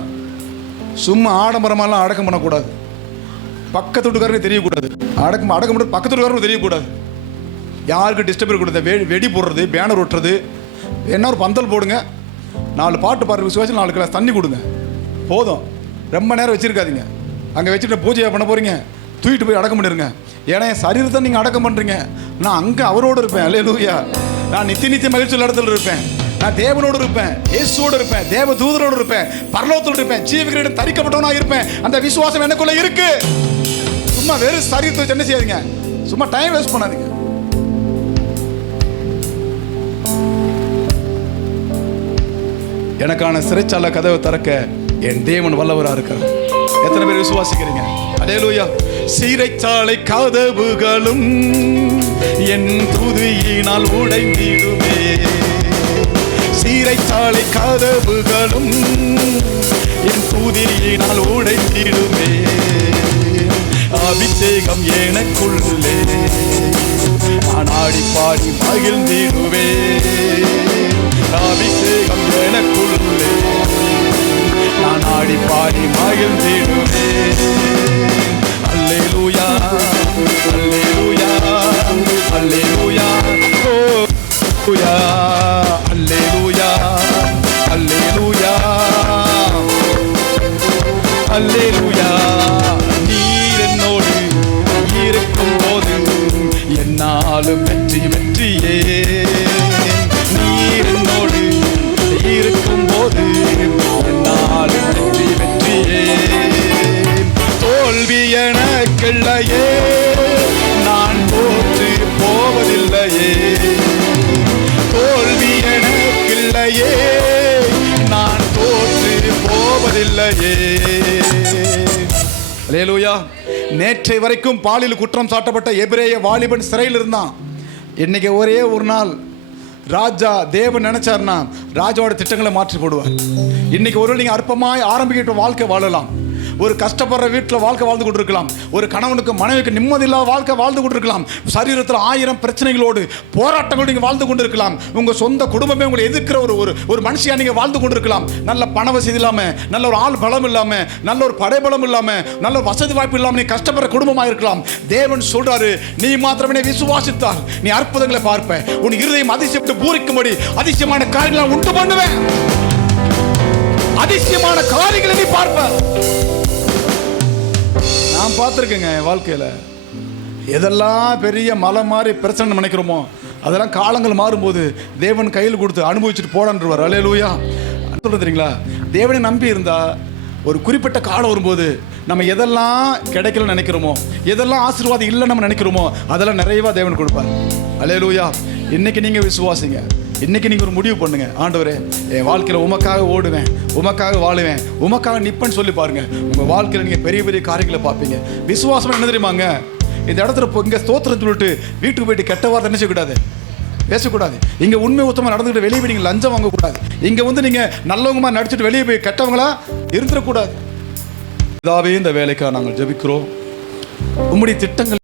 சும்மா ஆடம்பரமாலாம் அடக்கம் பண்ணக்கூடாது, பக்கத்து வீட்டுக்காரருக்கு தெரியக்கூடாது, அடக்கம் மட்டும் பக்கத்து வீட்டுக்காரருக்கு தெரியக்கூடாது, யாருக்கு டிஸ்டர்ப் இருக்கக்கூடாது, வெடி போடுறது, பேனர் ஒட்டுறது, என்ன ஒரு பந்தல் போடுங்க, 4 பாட்டு பாடுற விசுவாசம் 4 கிளாஸ் தண்ணி கொடுங்க, போதும். ரொம்ப நேரம் வச்சிருக்காதீங்க. அங்கே வச்சுட்டு பூஜையை பண்ண போறீங்க, தூக்கிட்டு போய் அடக்கம் பண்ணிருங்க. ஏன்னா என் சரீரத்தை நீங்கள் அடக்கம் பண்ணுறீங்க, நான் அங்கே அவரோடு இருப்பேன். அல்லேலூயா. நான் நித்திய மகிழ்ச்சியுள்ள இடத்துல இருப்பேன், நான் தேவனோடு இருப்பேன், இயேசுவோடு இருப்பேன், தேவ தூதரோடு இருப்பேன், பரலோகத்தோடு இருப்பேன், ஜீவகிரீடம் தரிக்கப்பட்டவனா இருப்பேன். அந்த விசுவாசம் எனக்குள்ள இருக்கு. சும்மா வெறும் சரீரத்தை என்ன செய்யாதீங்க, சும்மா டைம் வேஸ்ட் பண்ணாதீங்க. எனக்கான சிறைச்சாலை கதவை திறக்க என் தேவன் வல்லவராக இருக்கிறார். எத்தனை பேர் விசுவாசிக்கிறீங்க? அல்லேலூயா. சிறைச்சாலை கதவுகளும் என் துதியினால் உடைந்திடுமே, சிறைச்சாலை கதவுகளும் என் துதியினால் உடைந்திடுமே, அபிஷேகம் எனக்குள்ளே நான் ஆடி பாடி மகிழ்ந்திடுவே, அபிஷேகம் எனக்குள்ளே நான் ஆடி பாடி மகிழ்ந்திடுவே. அல்லேலூயா, அல்லேலூயா, அல்லேலூயா, ஓ அல்லேலூயா, அல்லேலூயா, அல்லேலூயா. நீர் என்னோடு இருக்கும் போது என்னாலும் வெற்றி வெற்றியே, நீர் என்னோடு இருக்கும் போது என்னாலும் வெற்றி வெற்றியே. தோல்வி எனக்கில்லையே, நான் தோற்று போவதில்லையே, தோல்வி எனக்கில்லையே, நான் தோற்று போவதில்லையே. அல்லேலூயா. நேற்றை வரைக்கும் பாலியல் குற்றம் சாட்டப்பட்ட எபிரேய வாலிபன் சிறையில் இருந்தான். இன்னைக்கு ஒரே ஒரு நாள் ராஜா தேவன் நினைச்சார்னா ராஜாவோட திட்டங்களை மாற்றி போடுவார். இன்னைக்கு ஒரு நீங்க அற்பமாய் ஆரம்பிக்கிட்ட வாழ்க்கை வாழலாம், ஒரு கஷ்டப்படுற வீட்டில் வாழ்க்கை வாழ்ந்து கொண்டிருக்கலாம், ஒரு கணவனுக்கு மனைவிக்கு நிம்மதி இல்லாத வாழ்க்கை வாழ்ந்து கொண்டிருக்கலாம், சரீரத்தில் 1000 பிரச்சனைகளோடு போராட்டங்களோடு நீங்கள் வாழ்ந்து கொண்டிருக்கலாம், உங்கள் சொந்த குடும்பமே உங்களை எதிர்க்கிற ஒரு மனுஷியா நீங்கள் வாழ்ந்து கொண்டிருக்கலாம். நல்ல பண வசதி இல்லாமல், நல்ல ஒரு ஆள் பலம் இல்லாமல், நல்ல ஒரு படைபலம் இல்லாமல், நல்ல ஒரு வசதி வாய்ப்பு இல்லாமல் நீ கஷ்டப்படுற குடும்பமாக இருக்கலாம். தேவன் சொல்றாரு, நீ மாத்திரமே விசுவாசித்தால் நீ அற்புதங்களை பார்ப்ப, உன் இருதயம் அதிசயப்பட்டு பூரிக்கும்படி அதிசயமான காரியங்களை உண்டு பண்ணுவேன், அதிசயமான காரியங்களை நீ பார்ப்ப. நான் பார்த்துருக்கேங்க என் வாழ்க்கையில், எதெல்லாம் பெரிய மலை மாதிரி பிரச்சனை நினைக்கிறோமோ அதெல்லாம் காலங்கள் மாறும்போது தேவன் கையில் கொடுத்து அனுபவிச்சுட்டு போடான்ருவார். அல்லேலூயா. சொல்றது தெரியுங்களா, தேவனை நம்பி இருந்தா ஒரு குறிப்பிட்ட காலம் வரும்போது நம்ம எதெல்லாம் கிடைக்கலன்னு நினைக்கிறோமோ, எதெல்லாம் ஆசீர்வாதம் இல்லைன்னு நம்ம நினைக்கிறோமோ அதெல்லாம் நிறைவா தேவன் கொடுப்பார். அல்லேலூயா. இன்னைக்கு நீங்க விசுவாசிங்க, இன்னைக்கு நீங்கள் ஒரு முடிவு பண்ணுங்க, ஆண்டவரே என் வாழ்க்கையில் உமக்காக ஓடுவேன், உமக்காக வாழுவேன், உமக்காக நிப்பேன்னு சொல்லி பாருங்க. உங்கள் வாழ்க்கையில் நீங்கள் பெரிய பெரிய காரியங்களை பார்ப்பீங்க. விசுவாசம் என்ன தெரியுமாங்க, இந்த இடத்துல இங்கே ஸ்தோத்திரம் சொல்லிட்டு வீட்டுக்கு போயிட்டு கெட்ட வார்த்தை என்ன செய்யக்கூடாது, பேசக்கூடாது. இங்கே உண்மை உத்தமாக நடந்துக்கிட்டு வெளியே போய் நீங்கள் லஞ்சம் வாங்கக்கூடாது. இங்கே வந்து நீங்கள் நல்லவங்கமாக நடிச்சுட்டு வெளியே போய் கெட்டவங்களா இருந்துடக்கூடாது. இதாவே இந்த வேலைக்காக நாங்கள் ஜெபிக்கிறோம். உம்முடைய திட்டங்கள்